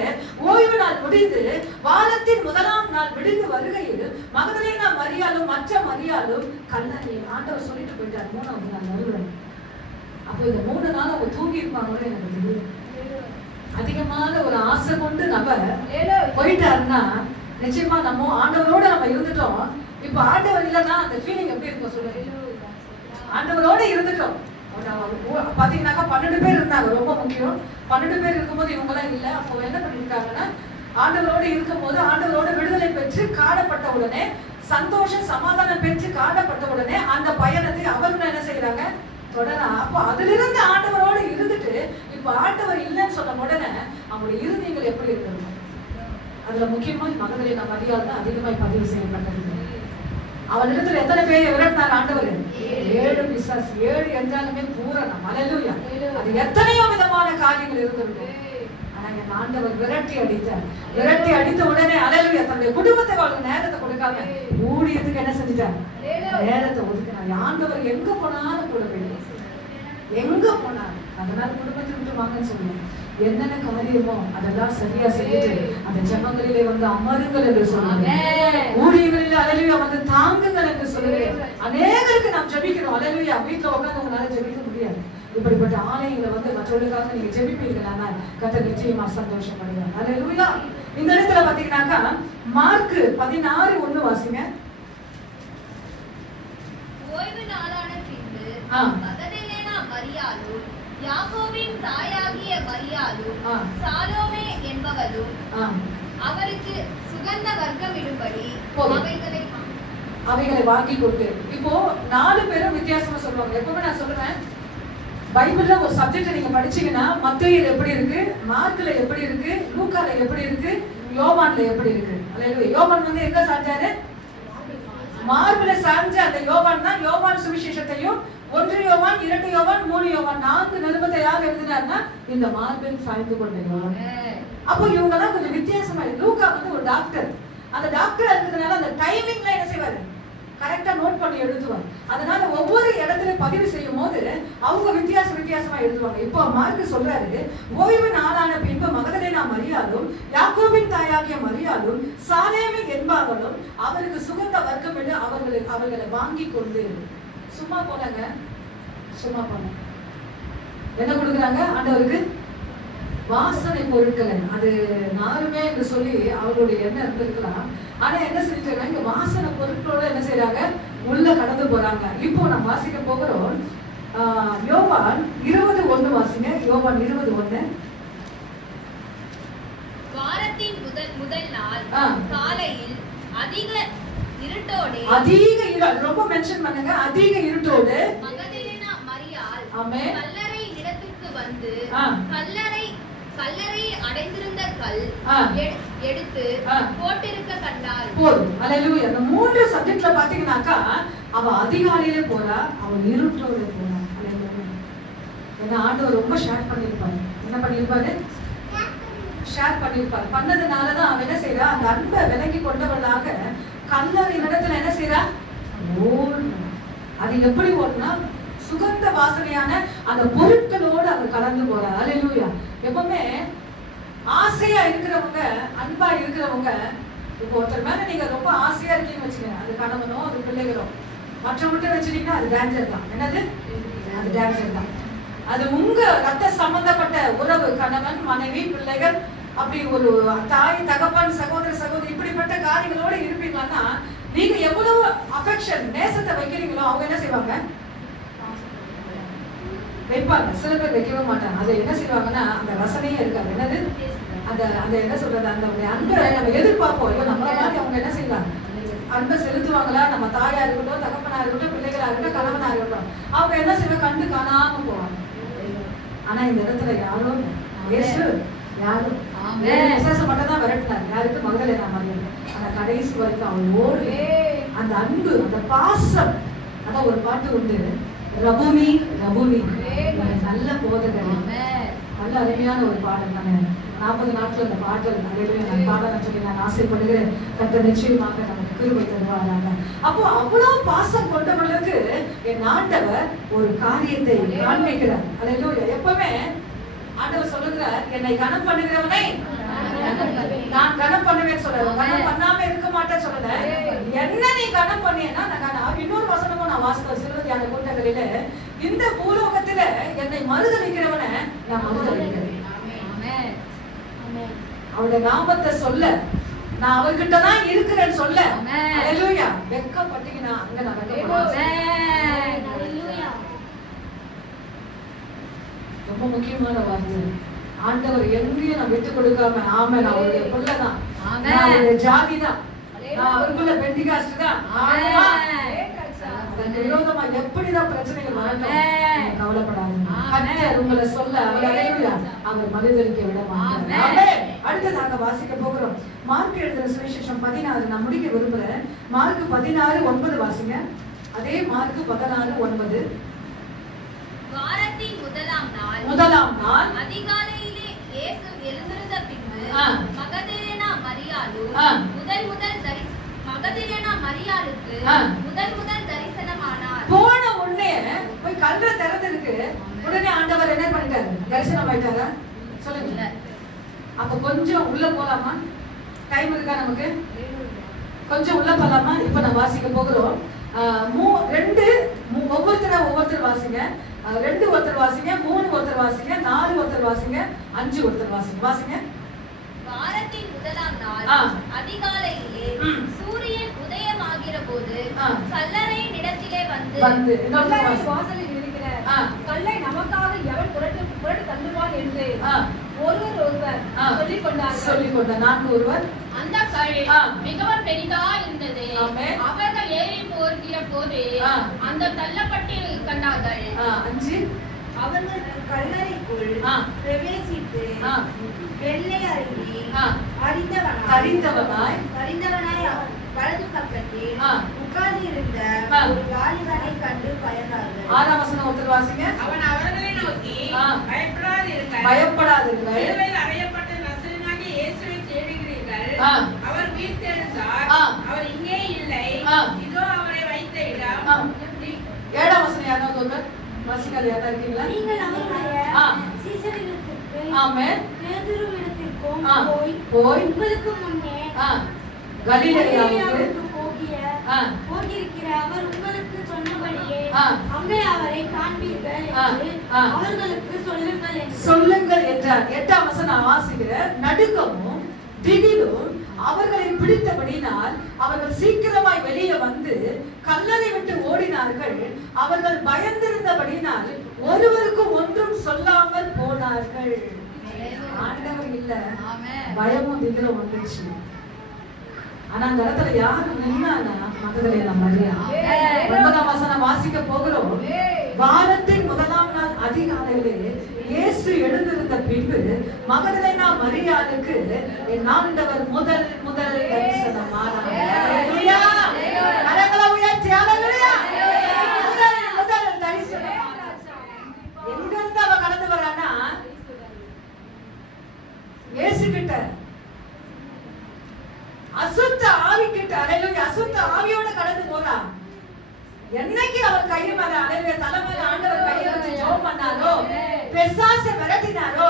ஓய்வு நாள் முடிந்து வாரத்தின் முதலாம் நாள் விடிந்து வருகையில் மகதலேனா மரியாளும் மற்ற மரியாளும் கல்லறை. ஆண்டவர் சொல்லிட்டு போயிட்டார் 3வது நாள் வருவேன். அப்போ இந்த 3 நாள் அவங்க தூங்கி இருப்பாங்களோ எனக்கு தெரியும். அதிகமான ஒரு ஆசை கொண்டு நம்ம போயிட்டாருன்னா நிச்சயமா நம்ம ஆண்டவரோட நம்ம இருந்துட்டோம். இப்ப ஆண்டவர் இல்லைன்னா அந்த ஃபீலிங் எப்படி இருக்கும் சொல்லுங்க. ஆண்டவரோட இருந்துட்டோம் பாத்தீங்கன்னாக்கா 12 பேர் இருந்தாங்க, ரொம்ப முக்கியம். 12 பேர் இருக்கும்போது இவங்க எல்லாம் இல்ல. அப்போ என்ன பண்ணிருக்காங்கன்னா ஆண்டவரோடு இருக்கும்போது ஆண்டவரோட விடுதலை பெற்று காணப்பட்ட உடனே சந்தோஷம் சமாதானம் பெற்று காணப்பட்ட உடனே அந்த பயணத்தை அவர்கள் என்ன செய்யறாங்க? தொடரா. அப்போ அதிலிருந்து ஆண்டவரோடு இருந்துட்டு இப்ப ஆண்டவர் இல்லைன்னு சொன்ன உடனே அவங்களுடைய இருதயங்கள் எப்படி இருக்கணும்? அதுல முக்கியமா மகதலேனா மரியாள் தான் அதிகமாய் பதிவு செய்யப்பட்டது. அவளிடத்துல எத்தனை பேரை விரட்டினார் ஆண்டவர்? 7 பிசாசு. 7 என்றாலுமே பூரணம். அல்லேலூயா. அது எத்தனையோ விதமான காரியங்கள் இருந்திருக்கு. ஆனா என் ஆண்டவர் விரட்டி அடித்தார். விரட்டி அடித்த உடனே அல்லேலூயா தன்னுடைய குடும்பத்தை அவளுக்கு நேரத்தை கொடுக்காம ஊழியத்துக்கு என்ன செஞ்சிட்டார்? நேரத்தை ஒதுக்கினார். ஆண்டவர் எங்க போனாலும் கூட போயிடும், எங்க போனாலும். அதனால குடும்பத்தை விட்டு வாங்கன்னு சொல்லுவோம். என்னென்ன காரியமோ அதெல்லாம் சரியா செஞ்சுட்டு அந்த ஜெபங்களிலே வந்து அமருங்கள் என்று சொல்லுங்க. ஊழியங்களிலே அல்லேலூயா வந்து தாங்குங்கள் என்று சொல்லுகிறேன். அநேகருக்கு நாம் ஜெபிக்கிறோம். அல்லேலூயா. வீட்டுல உட்கார்ந்து உங்களால ஜெபிக்க முடியாது. இப்படிப்பட்ட ஆலயங்களை வந்து மற்றவர்களுக்காக நீங்க ஜெபிப்பீர்களானா கர்த்தர் நிச்சயமா சந்தோஷப்படுவார். அல்லேலூயா. இந்த இடத்துல பாத்தீங்கன்னாக்கா மார்க் 16:1 வாசிங்க. ஓய்வு நாளான பின்பு மகதலேனா மரியாளும் யாக்கோபின் தாயாகிய மரியாளும் சாலோமே என்பவளும் அவருக்கு சுகந்த வர்க்கமிடும்படி அவைகளை வாங்கி கொண்டு. இப்போ 4 பேரும் வித்தியாசமா சொல்லுவாங்க. எப்பவுமே நான் சொல்லுவேன், பைபிள்ல ஒரு சப்ஜெக்ட் நீங்க படிச்சீங்கன்னா மத்தேயுல எப்படி இருக்கு, மார்க்ல எப்படி இருக்கு, லூக்கால எப்படி இருக்கு, யோவான்ல எப்படி இருக்கு. அல்லேலூயா. யோவான் வந்து எங்க சாஞ்சாரு? மார்பில சாஞ்ச அந்த யோவான் தான் யோவான் சுவிசேஷத்தையும் 1 யோவான் 2 யோவான் 3 யோவான் 4 நிருபத்தை யார் எழுதினார்னா இந்த மார்பில் சாய்ந்து கொண்ட யோவான். அப்போ இவங்க எல்லாம் கொஞ்சம் வித்தியாசமா. லூக்கா வந்து ஒரு டாக்டர். அந்த டாக்டர் இருக்கிறதுனால அந்த டைமிங்ல என்ன செய்வாரு? கரெக்டா நோட் பண்ணி எழுதுவாங்க. அதனால ஒவ்வொரு இடத்துல பதிவு செய்யும் போது அவங்க வித்தியாசமா எழுதுவாங்க. இப்போ மார்க் சொல்றாரு, ஓய்வு நாளான பின்பு மகதலேனா மரியாளும் யாக்கோபின் தாயாகிய மரியாளும் சாலேமே என்பவளும் அவருக்கு சுகந்த வர்க்கம் என்று அவர்களை வாங்கி கொண்டு. சும்மா போனாங்க. என்ன கொடுக்குறாங்க ஆண்டவருக்கு? வாசனை பொருட்களை. அது நாருமே என்று சொல்லி அவர்களுடைய எண்ணம் இருந்திருக்கலாம். ஆனா என்ன செஞ்சாங்க? இங்க வாசனை பொருட்களோட என்ன செய்யறாங்க? உள்ள கடந்து போறாங்க. இப்போ நம்ம வாசிக்க போகிறோம் யோவான் 20:1 வாசிங்க. யோவான் 20:1. வாரத்தின் முதல் நாள் காலையில் அதிக இருட்டோடு ரொம்ப மென்ஷன் பண்ணுங்க, அதிக இருட்டோடு மகதலேனா மரியாள் ஆமென் கல்லறை இடத்துக்கு வந்து கல்லறை அடைந்திருந்த கல் எடுத்து போட்டிருக்க கண்டாள். போதும். அல்லேலூயா. அந்த 3 சப்ஜெக்ட்ல பாத்தீங்கன்னாக்கா அவ அதிகாலையில போறா, அவ இருட்டோட போறா. அல்லேலூயா. ஏன்னா ஆண்டவர் ரொம்ப ஷேர் பண்ணிருப்பாரு. என்ன பண்ணிருப்பாரு? ஷேர் பண்ணிருப்பாரு. பண்ணதுனாலதான் அவன் என்ன செய்யறா, அந்த அன்பை விலகி கொண்டவளாக கல்லறை இடத்துல என்ன செய்யறா, ஓடுறா. அது எப்படி ஓடுனா, சுகந்த வாசனையான அந்த பொருட்களோடு அவர் கலந்து போறார். அல்லேலூயா. எப்பவுமே ஆசையா இருக்கிறவங்க, அன்பா இருக்கிறவங்க, இப்போ ஒருத்தர் மேல நீங்க ரொம்ப ஆசையா இருக்கீங்கன்னு வச்சுக்கோங்க, அது கணவனோ அது பிள்ளைகளோ, மற்றவங்கள்ட்ட வச்சுட்டீங்கன்னா அது டேஞ்சர் தான். என்னது? அது டேஞ்சர் தான். அது உங்க ரத்த சம்பந்தப்பட்ட உறவு, கணவன் மனைவி பிள்ளைகள், அப்படி ஒரு தாய் தகப்பன் சகோதர சகோதரி, இப்படிப்பட்ட காரியங்களோட இருப்பீங்கன்னா நீங்க எவ்வளவு அஃபெக்ஷன் நேசத்தை வைக்கிறீங்களோ அவங்க என்ன செய்வாங்க, வைப்பாங்க. சில பேர் வைக்கவே மாட்டாங்க. அதை என்ன செய்வாங்கன்னா அந்த ரசனையே இருக்காது. என்னது? அந்த அந்த என்ன சொல்றது, அந்த அன்பை நம்ம எதிர்பார்ப்போம். ஐயோ நம்மள மாதிரி அவங்க என்ன செய்வாங்க, அன்பை செலுத்துவாங்களா? நம்ம தாயா இருக்கட்டும், தகப்பனா இருக்கட்டும், பிள்ளைகளா இருக்கட்டும், கணவனா இருக்கட்டும், அவங்க என்ன செய்வாங்க, கண்டு காணாம போவாங்க. ஆனா இந்த இடத்துல யாரும் இயேசு யாரும் விசேஷம் மட்டும் தான் விரட்டினார். யாருக்கு? மகதலேனா மரியாள். ஆனா கடைசி வரைக்கும் அவளோடு அந்த அன்பு, அந்த பாசம். அதான் ஒரு பாட்டு உண்டு, ரபுனி ரபுனி, நல்ல போதகர். நல்ல அருமையான ஒரு பாடல். நான் 40 நாட்கள் அந்த பாடல் நான் பாடலாம் சொல்லி நான் ஆசைப்படுகிறேன். கர்த்தர் நிச்சயமாக நமக்கு கிருபை தருவாராங்க. அப்போ அவ்வளவு பாசம் கொண்டவர்களுக்கு என் ஆண்டவர் ஒரு காரியத்தை காண்பிக்கிறார். அல்லேலூயா. எப்பவுமே ஆண்டவர் சொல்லுகிறார், என்னை கனம் பண்ணுகிறவனை நான் கனம் பண்ணுவேன்னு சொல்ல, கனம் பண்ணாம இருக்க மாட்டேன்னு சொல்லல. என்ன நீ கனம் பண்ணியன்னா நான் இன்னொரு வசனமும் நான் வாசித்த சிறுவதியான கூட்டங்களில, இந்த பூலோகத்துல என்னை மறுதலிக்கிறவனை நான் மறுதலிக்கிறேன். அவருடைய நாமத்தை சொல்ல, நான் அவர்கிட்ட தான் இருக்கிறேன்னு சொல்ல, அல்லேலூயா, வெட்கப்பட்டீங்கன்னா அங்க நடக்க. ரொம்ப முக்கியமான வார்த்தை. ஆண்டவர் எங்கேயும் நான் விட்டு கொடுக்காம, ஆமா நான் அவருடைய பிள்ளைதான், அவருடைய ஜாதி தான், நான் அவருக்குள்ள பெண்டிகாஸ்ட் தான், விரோதமா எப்படிதான் பிரச்சனைகள் வரட்டும் கவலைப்படாது. உங்களை சொல்ல அவர் மறுதலிக்க விட மாட்டார். அடுத்ததாக வாசிக்க போகிறோம் மார்க் எழுதுற சுவிசேஷம் 16. நான் முடிக்க விரும்புறேன். மார்க் 16:9 வாசிங்க. அதே மார்க் 16:9. வாரத்தின் முதலாம் நாள் அதிகாலையிலே இயேசு எழுந்திருந்த பின்பு மகதலேனா மரியாளுக்கு முதல் தரிசனமானார். போன உடனே போய் கல்ற திறந்திருக்கு. உடனே ஆண்டவர் என்ன பண்ணிட்டாரு, தரிசனம் ஆயிட்டாரா? சொல்லுங்க. அப்ப கொஞ்சம் உள்ள போலாமா? டைம் இருக்கா நமக்கு? கொஞ்சம் உள்ள போலாமா? இப்ப நான் வாசிக்க போகிறோம். 2 ஒவ்வொருத்தர் வாசிங்க. 2 ஒருத்தர் வாசிங்க, 3 ஒருத்தர் வாசிங்க, 4 ஒருத்தர் வாசிங்க, 5 ஒருத்தர் வாசிங்க. வாரத்தின் முதலாம் நாள் அதிகாலையிலே சூரியன் உதயமாகிற போது கல்லறையின் இடத்திலே வந்து வாசலில் இருக்கிற கல்லை நமக்காக எவன் புரட்டு தள்ளுவான் என்று ஒருவர் சொல்லிக் கொண்டார். 4 ஒருவர். அந்த கல் மிகவும் பெரிதா இருந்தது. அவர்கள் ஏறி போகிற போது அந்த தள்ளப்பட்டு கண்டார்கள். 5 அவர்கள் கல்லறைக்குள் பிரவேசித்து வெள்ளை அருகி அறிந்தவனாய் வலது பக்கத்தில் உட்கார்ந்து இருந்த ஒரு வாலிபனை கண்டு பயந்தார்கள். 6ஆம் வசனம் ஒருத்தர் வாசிங்க. அவன் அவர்களை நோக்கி பயப்படாதீர்கள், சிலுவையில் அறையப்பட்ட நசரேயனாகிய இயேசுவை தேடுகிறீர்கள். அவர் உயிர்த்தெழுந்தார், அவர் இங்கே இல்லை, இதோ அவரை வைத்த இடம். 7ஆம் வசனம் யாராவது ஒருவர் வாசிக்காத யாரா இருக்கீங்களா? நீங்கள் அவருடைய சீசர்களுக்கு ஆமென் பேதுருவிடத்திற்கும் போய் உங்களுக்கு முன்னே கலிலேயாவுக்கு போகியிருக்கிற அவர் உங்களுக்கு சொன்னபடியே அங்கே அவரை காண்பீர்கள் என்று அவர்களுக்கு சொல்லுங்கள் என்றார். 8ஆம் வசனம் நான் வாசிக்கிறேன். நடுக்கமும் திகிலும் அவர்களை பிடித்தபடினால் அவர்கள் சீக்கிரமாய் வெளியே வந்து கல்லறை விட்டு ஓடினார்கள். அவர்கள் பயந்திருந்தபடினால் ஒருவருக்கும் ஒன்றும் சொல்லாமல் போனார்கள். ஆண்டவர் இல்ல, பயமும் திகிலும் வந்துச்சு. ஆனா அந்த இடத்துல யாரு நின்னானா மகதலேனா மரியாள். 9ஆம் வசனம் வாசிக்க போகிறோம். வாரத்தின் முதலாம் நாள் அதிகாலையிலே இயேசு எழுந்திருந்த பின்பு மகதலேனா மரியாளுக்கு என் ஆண்டவர் முதல் தரிசனமானார். ஹல்லேலூயா, கரங்களை உயர்த்தி ஹல்லேலூயா. முதல் தரிசனம். எங்க இருந்து அவ கடந்து வரானா இயேசு கிட்ட, அசுத்த ஆவி கிட்ட. ஹல்லேலூயா, அசுத்த ஆவியோட கடந்து போறான். என்னைக்கு அவர் கையை மேல ஹல்லேலூயா தலை மேல ஆண்டவர் கையை வச்சு ஜெபம் பண்ணாரோ, பிசாசை விரட்டினாரோ,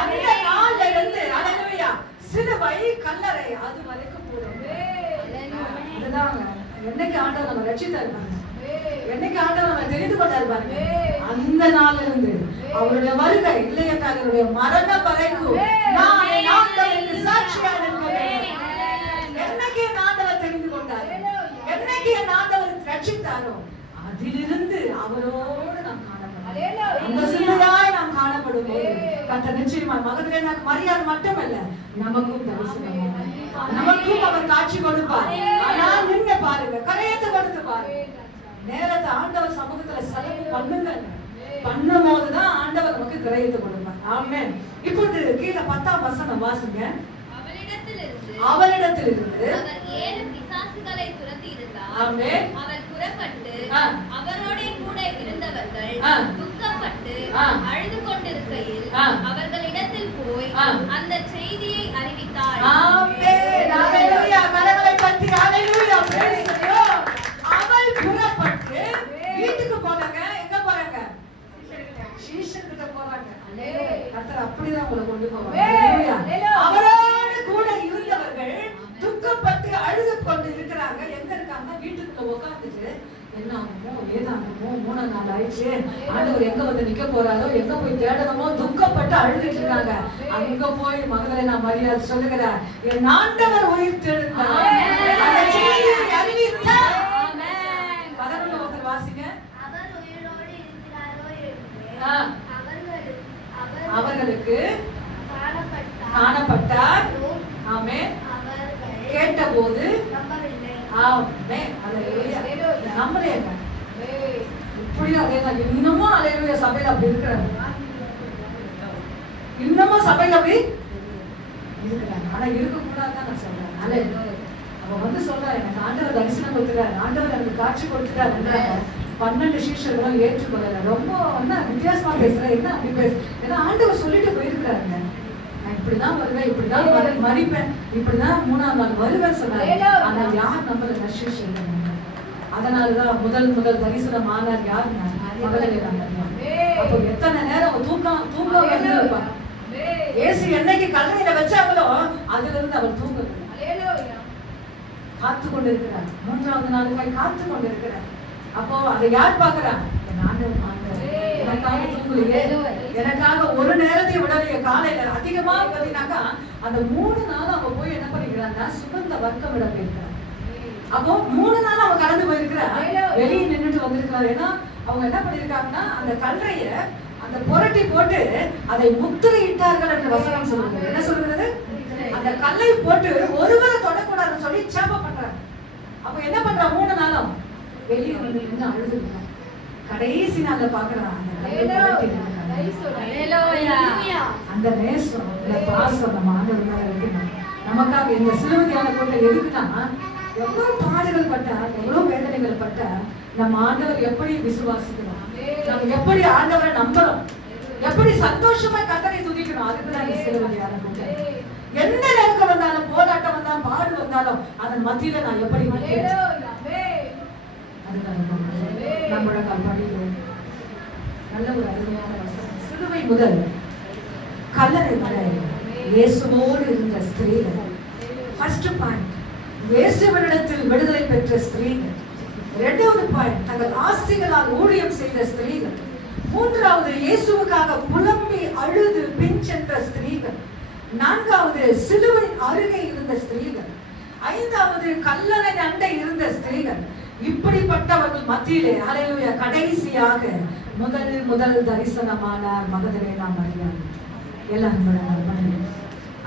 அந்த நாள்ல இருந்து ஹல்லேலூயா சிலுவை கல்லறை அது வரைக்கும் போறோம். அதுதான் என்னைக்கு ஆண்டவர் நம்ம ரட்சித்தார் பாருங்க, என்னைக்கு ஆண்டவர் நம்ம தெரிந்து கொண்டார் பாருங்க, அந்த நாள்ல இருந்து அவருடைய வருகை இல்லை என்றால் அவருடைய மரண வரைக்கும் நான் என் ஆண்டவருக்கு சாட்சியாக இருக்கிறேன். என்னைக்கு என் ஆண்டவர் தெரிந்து கொண்டார், என்னைக்கு என் ஆண்டவர் ரட்சித்தாரோ, அதிலிருந்து அவரோடு நாம் காணப்படுவோம். அந்த சிலுவையாய் நாம் காணப்படும் போது கர்த்தர் நிச்சயமா மகதலேனா மரியாள் மட்டுமல்ல, நமக்கும் தரிசனம், நமக்கும் அவர் காட்சி கொடுப்பார். ஆனால் நின்ன பாருங்க, கரையத்தை கொடுத்து பாருங்க. நேரத்தை ஆண்டவர் சமூகத்துல செலவு பண்ணுங்க. பண்ணும் போதுதான் ஆண்டவர் நமக்கு கிரயத்தை கொடுப்பார். ஆமென். இப்போது கீழே 10ஆம் வசனம் வாசிங்க. அவளிடத்திலிருந்து அவர் 7 பிசாசுகளை துரத்தி இருந்தார். ஆமென். அவர் புறப்பட்டு அவரோட கூட இருந்தவர்கள் துக்கப்பட்டு அழுது கொண்டிருக்கையில் அவர்களிடத்தில் போய் அந்த செய்தியை அறிவித்தார். ஆமென். ஹல்லேலூயா, கரங்களை தட்டி ஹல்லேலூயா, praise the Lord. அவள் புறப்பட்டு வீட்டுக்கு போறாங்க. எங்க போறாங்க? சீஷன் கிட்ட போறாங்க. ஹல்லேலூயா, கர்த்தர் அப்படிதான் உங்களை கொண்டு போவார். ஹல்லேலூயா. அவரோடு கூட இருந்தவர்கள் துக்கப்பட்டு அழுது கொண்டு இருக்கிறாங்க. எங்க இருக்காங்க? வீட்டுக்குள்ள உட்கார்ந்துட்டு என்ன ஆகுமோ ஏதாகுமோ, 3 நாள் ஆயிடுச்சு, ஆண்டவர் எங்க வந்து நிக்க போறாரோ, எங்க போய் தேடணுமோ, துக்கப்பட்டு அழுதுட்டு இருக்காங்க. அங்க போய் மகதலேனா மரியாள் சொல்லுகிறார், என் ஆண்டவர் உயிர் தெழுந்தார். அந்த செய்தியை அறிவித்தார். ஆமென். 11 வாசிங்க. அவர் உயிரோடு இருக்கிறாரோ அவர்களுக்கு காணப்பட்டார். ஆமென். அவர்கள் கேட்டபோது நம்பவில்லை. ஆமென். ஹல்லேலூயா. நம்பலைங்க. இப்படியும் அதேதான். இன்னமும் ஹல்லேலூயா சபையில அப்படி இருக்கிறாங்க. இன்னமும் சபையில அப்படி இருக்கிறாங்க. ஆனா இருக்கக்கூடாதுதான் நான் சொல்றேன். ஹல்லேலூயா. அவ வந்து சொல்றா, எனக்கு ஆண்டவர் தரிசனம் கொடுத்துட்டாரு, ஆண்டவர் எனக்கு காட்சி கொடுத்துட்டாரு. 12 சீஷர்களும் ஏற்றுக்கொள்ளல. ரொம்ப வந்து வித்தியாசமா பேசுற, என்ன அப்படி பேசு, ஏன்னா ஆண்டவர் சொல்லிட்டு போயிருக்கிறாருங்க. நான் இப்படிதான் வருவேன், இப்படிதான் மறிப்பேன், இப்படிதான் 3ஆம் நாள் வருவேன் சொன்னாரு. ஆனா யார் நம்மள சீஷர்கள்? அதனாலதான் முதல் தரிசனம் ஆனார் யார்? மகதலேனா மரியாள். அப்போ எத்தனை நேரம் தூங்க வந்து இருப்பாங்க. இயேசு என்னைக்கு கல்லறையில வச்சாங்களோ அதுல இருந்து அவர் தூங்கவில்லை. காத்து கொண்டிருக்கிறார். 3ஆவது நாளுக்காய் காத்து கொண்டிருக்கிறார். அப்போ அதை யார் பாக்குறா? எனக்காக தூங்கலையே, எனக்காக ஒரு நேரத்தை விடலையே. காலையில அதிகமா பார்த்தீங்கன்னாக்கா அந்த 3 நாள் அவ போய் என்ன பண்ணிக்கிறான்னா சுகந்த வர்க்கம் விட போயிருக்கிறார். அப்போ 3 நாள் அவ கடந்து போயிருக்கிறா, வெளியே நின்றுட்டு வந்திருக்கிறார். ஏன்னா அவங்க என்ன பண்ணிருக்காங்கன்னா அந்த கல்லறைய அந்த புரட்டி போட்டு அதை முத்திரையிட்டார்கள் என்ற வசனம் சொல்லுது. என்ன சொல்றது? அந்த கல்லை போட்டு ஒருவரை தொடக்கூடாதுன்னு சொல்லி சேப்ப பண்றாங்க. அப்ப என்ன பண்றா? 3 நாளும் வெளியே வந்து நின்று அழுதுருக்காங்க. கடைசி நாள்ல பாக்குறான் அந்த நேசம், இந்த பாசம் நம்ம ஆண்டவர் மேல இருக்கணும். நமக்காக இந்த சிலுவையான கூட்ட எதுக்குன்னா, எவ்வளவு பாடுகள் பட்டா, எவ்வளவு வேதனைகள் பட்டா நம்ம ஆண்டவர் எப்படி விசுவாசிக்கணும், நம்ம எப்படி ஆண்டவரை நம்புறோம், எப்படி சந்தோஷமா கர்த்தரை துதிக்கணும், அதுக்குதான் இந்த சிலுவையான கூட்டம். எந்த நெருக்கம் வந்தாலும், போராட்டம் வந்தாலும், பாடு வந்தாலும் அதன் மத்தியில நான் எப்படி நம்மளோட கல்பனையிலும் நல்ல ஒரு அருமையான வசனம். சிலுவை முதல் கல்லறை வரை இயேசுவோடு இருந்த ஸ்திரீகள். ஃபர்ஸ்ட் பாயிண்ட், இயேசுவினிடத்தில் விடுதலை பெற்ற ஸ்திரீகள். 2வது பாயிண்ட், தங்கள் ஆஸ்திகளால் ஊழியம் செய்த ஸ்திரீகள். 3வது, இயேசுவுக்காக புலம்பி அழுது பின் சென்ற ஸ்திரீகள். நான்காவது சிலுவை அருகே இருந்த ஸ்திரீகள், ஐந்தாவது கல்லறை அண்டை இருந்த ஸ்திரீகள். இப்படிப்பட்டவர்கள் மத்தியிலே அல்லேலூயா கடைசியாக முதல் தரிசனமானார் மகதலேனா மரியாள். எல்லாரும்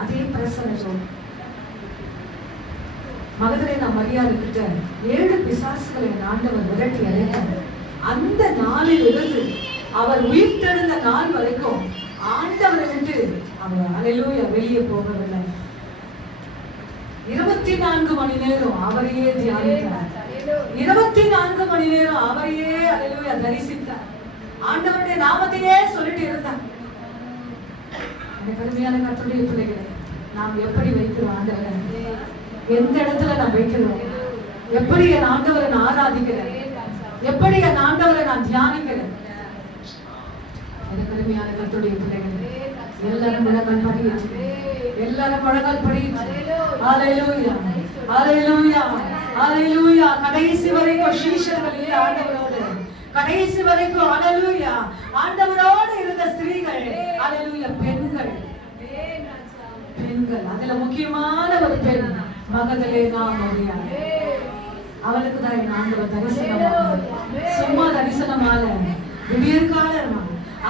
அதே பிரசன்னத்தோடு மகதலேனா மரியாள் கிட்ட 7 பிசாசுகளை ஆண்டவர் விரட்டி அழைத்தார். அந்த நாளில் இருந்து அவர் உயிர்த்தெழுந்த நாள் வரைக்கும் ஆண்டவரை விட்டு அவர் அல்லேலூயா வெளியே போகவில்லை. 24 மணி நேரம் அவரையே தியானித்தார். 24 மணி நேரம் அவரையே அல்லேலூயா தரிசித்தார். ஆண்டவருடைய நாமத்தையே சொல்லிட்டு இருந்தார். கடுமையான கர்த்தருடைய பிள்ளைகளை நாம் எப்படி வைக்கிறோம் ஆண்டவரை? எந்த இடத்துல நாம் வைக்கிறோம்? எப்படி என் ஆண்டவரை நான் ஆராதிக்கிறேன்? எப்படி என் ஆண்டவரை நான் தியானிக்கிறேன்? கடுமையான கர்த்தருடைய பிள்ளைகளை எல்லாரும் முழங்கால் படியிட்டு, எல்லாரும் முழங்கால் படியிட்டு, ஹல்லேலூயா ஹல்லேலூயா ஹல்லேலூயா. கடைசி வரைக்கும் சீஷர்கள் ஆண்டவரோடு, கடைசி வரைக்கும் ஹல்லேலூயா ஆண்டவரோடு இருந்த ஸ்திரீகள், ஹல்லேலூயா பெண்கள். அதுல முக்கியமான ஒரு பெண் மகதலேனா மரியாள். அவளுக்கு தான் என் ஆண்டவர் தரிசனமாக, சும்மா தரிசனமால விடியற்கால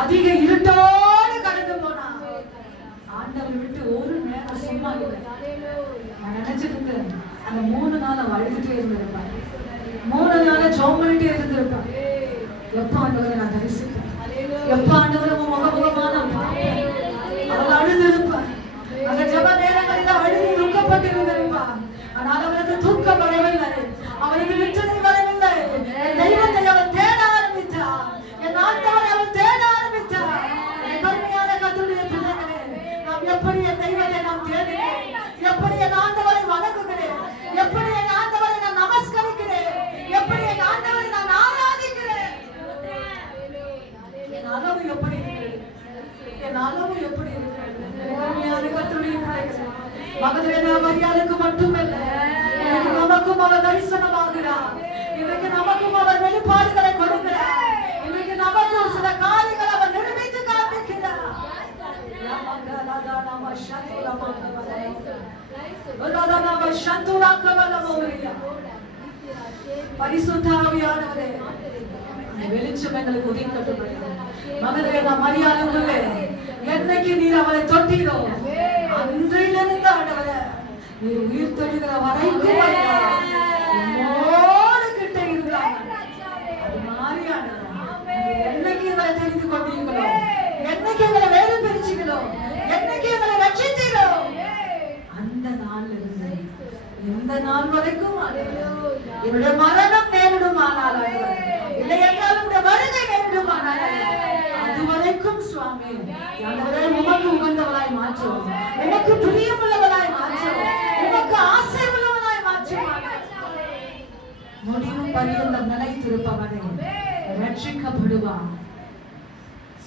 அதிக இருட்டோடு கடந்து போனான். ஆண்டவர் விட்டு ஒரு நேரம் சும்மா இல்லை. நான் நினைச்சிட்டு அந்த 3 நாள் அவன் அழுதுட்டே இருந்திருப்பான். 3 நாள் ஜெபம் பண்ணிட்டே இருந்திருப்பான். எப்ப ஆண்டவரை நான் தரிசிப்பேன், எப்ப ஆண்டவரை முகமுகமான அவள் அழுது இருப்பான். அந்த ஜெப நேரங்களில் அழுதி துக்கப்பட்டு இருந்திருப்பான். ஆனால் அவளுக்கு தூக்கம் வரவில்லை, அவளுக்கு விடுதலை வரவில்லை. தெய்வத்தை அவள் தேட ஆரம்பித்தார், என் ஆண்டவரை அவள் தேட ஆரம்பித்தார். கருமையான கர்த்தருடைய பிள்ளைகளே, நாம் எப்படி என் தெய்வத்தை நாம் தேடுகிறேன், எப்படி என் ஆண்டவரை வணங்குகிறேன், எப்படி என் ஆண்டவரை நான் நமஸ்கரிக்கிறேன், எப்படி என் ஆண்டவரை நான் ஆராதிக்கிறேன். என் அளவு எப்படி இருக்கிறது, என் அளவு எப்படி இருக்கிறது? கருமையான கர்த்தருடைய பிள்ளைகளே, மகதலேனா மரியாளுக்கு மட்டுமல்ல, இன்னைக்கு நமக்கும் அவர் தரிசனமாகிறார். இன்னைக்கு நமக்கும் அவர் வெளிப்பாடுகளை கொடுக்கிறார். இன்னைக்கு நமக்கும் சில காரியங்களை அவர் நிரூபித்து காண்பிக்கிறார். பரிசுத்த ஆவியானவரே, வெளிச்சம் எங்களுக்கு உதிக்கட்டும். மகதலேனா மரியாளுக்குள்ளே என்னைக்கு நீர் அவளை தொட்டீரோ அன்றையிலிருந்து ஆண்டவரே நீர் உயிர் தொழுகிற வரைக்கும் உம்மோடு கிட்ட இருந்தாங்க. அது மாறி ஆண்டவரே, என்னைக்கு எங்களை தெரிந்து கொண்டீங்களோ, என்னைக்கு எங்களை வேறு பிரிச்சீங்களோ, என்னைக்கு எங்களை ரட்சித்தீரோ அந்த நாள்ல இருந்து இந்த நாள் வரைக்கும் என்னுடைய மரணம் நேரிடுமானால், இல்லை என்றால் உடைய வருகை நேரிடுமானால் அது வரைக்கும் சுவாமி உமக்கு உகந்தவளாய் மாற்றும், உமக்கு பிரியமுள்ளவளாய் மாற்றும், உமக்கு ஆசை உள்ளவளாய் மாற்றும். முடிவும் பரியந்தம் நிலைத்திருப்பவனே ரட்சிக்கப்படுவான்.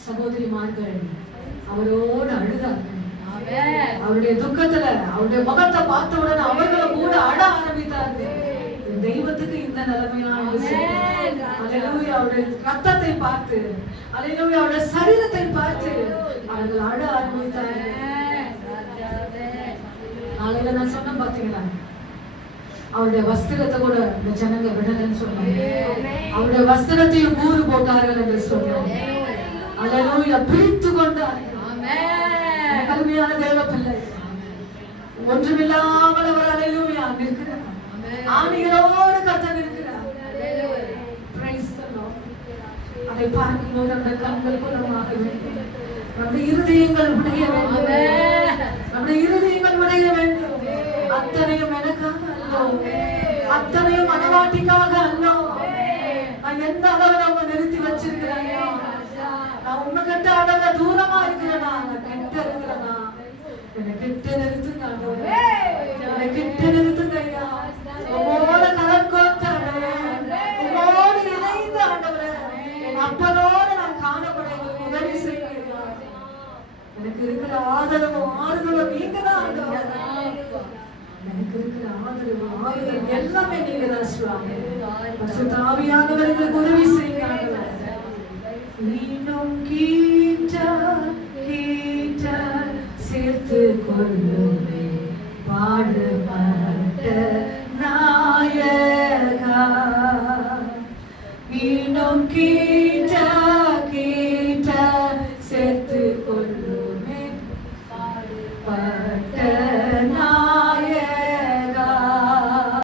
சகோதரிமார்கள் அவரோடு அழுதார்கள். அவருடைய துக்கத்துல அவருடைய முகத்தை பார்த்தவுடன் அவர்களும் கூட அழ ஆரம்பித்தார்கள். தெய்வத்துக்கு இந்த நிலைமையா? அல்லேலூயா. அவருடைய ரத்தத்தை பார்த்து, அல்லேலூயா அவருடைய சரீரத்தை பார்த்து அவர்கள் அழ ஆரம்பித்தார்கள். காலையில நான் சொன்ன பாத்தீங்களா, அவருடைய வஸ்திரத்தை கூட இந்த ஜனங்க விடலன்னு சொன்னாங்க. அவருடைய வஸ்திரத்தையும் கூறு போட்டார்கள் என்று சொன்னாங்க. அல்லேலூயா பிரித்து கொண்டார்கள். கருமையான தேவ பிள்ளை ஒன்றுமில்லாமல் அவர் அல்லேலூயா நிற்கிறார். ஆணிகளோடு கர்த்தர் இருக்கிறார். அதை பார்க்கும்போது நம்முடைய கண்கள் குணமாக வேண்டும், நம்முடைய இருதயங்கள் உடைய வேண்டும், நம்முடைய இருதயங்கள் உடைய வேண்டும். அத்தனையும் எனக்காக அல்லோ, அத்தனையும் மனவாட்டிக்காக அல்லோ. நான் எந்த அளவில் அவங்க நிறுத்தி வச்சிருக்கிறேன், நான் உன்னை கிட்ட அளவுல தூரமா இருக்கிறேனா, நான் கிட்ட இருக்கிறேனா, என்னை கிட்ட நிறுத்துங்க, என்னை கிட்ட நிறுத்துங்க ஐயா. உங்களோட கலர் கோர்த்த ஆண்டவரே, உங்களோடு இணைந்த ஆண்டவரே, என் அப்பனோடு நான் காணப்பட எங்களுக்கு உதவி செய்யுங்க. எனக்கு இருக்கிற ஆதரவும் ஆறுதலும் நீங்க தான் ஆண்டவரே. எனக்கு இருக்கிற ஆதரவு ஆறுதல் எல்லாமே நீங்க தான் சுவாமி. பரிசுத்த ஆவியானவர்களுக்கு உதவி செய்யுங்க ஆண்டவரே. நீனும் கீட்ட கீட்ட சேர்த்து சேர்த்து கொள்ளுமே பாடுபட்ட நாயகா. இன்னும் கீட்ட கீட்ட சேர்த்து கொள்ளுமே பாடுபட்ட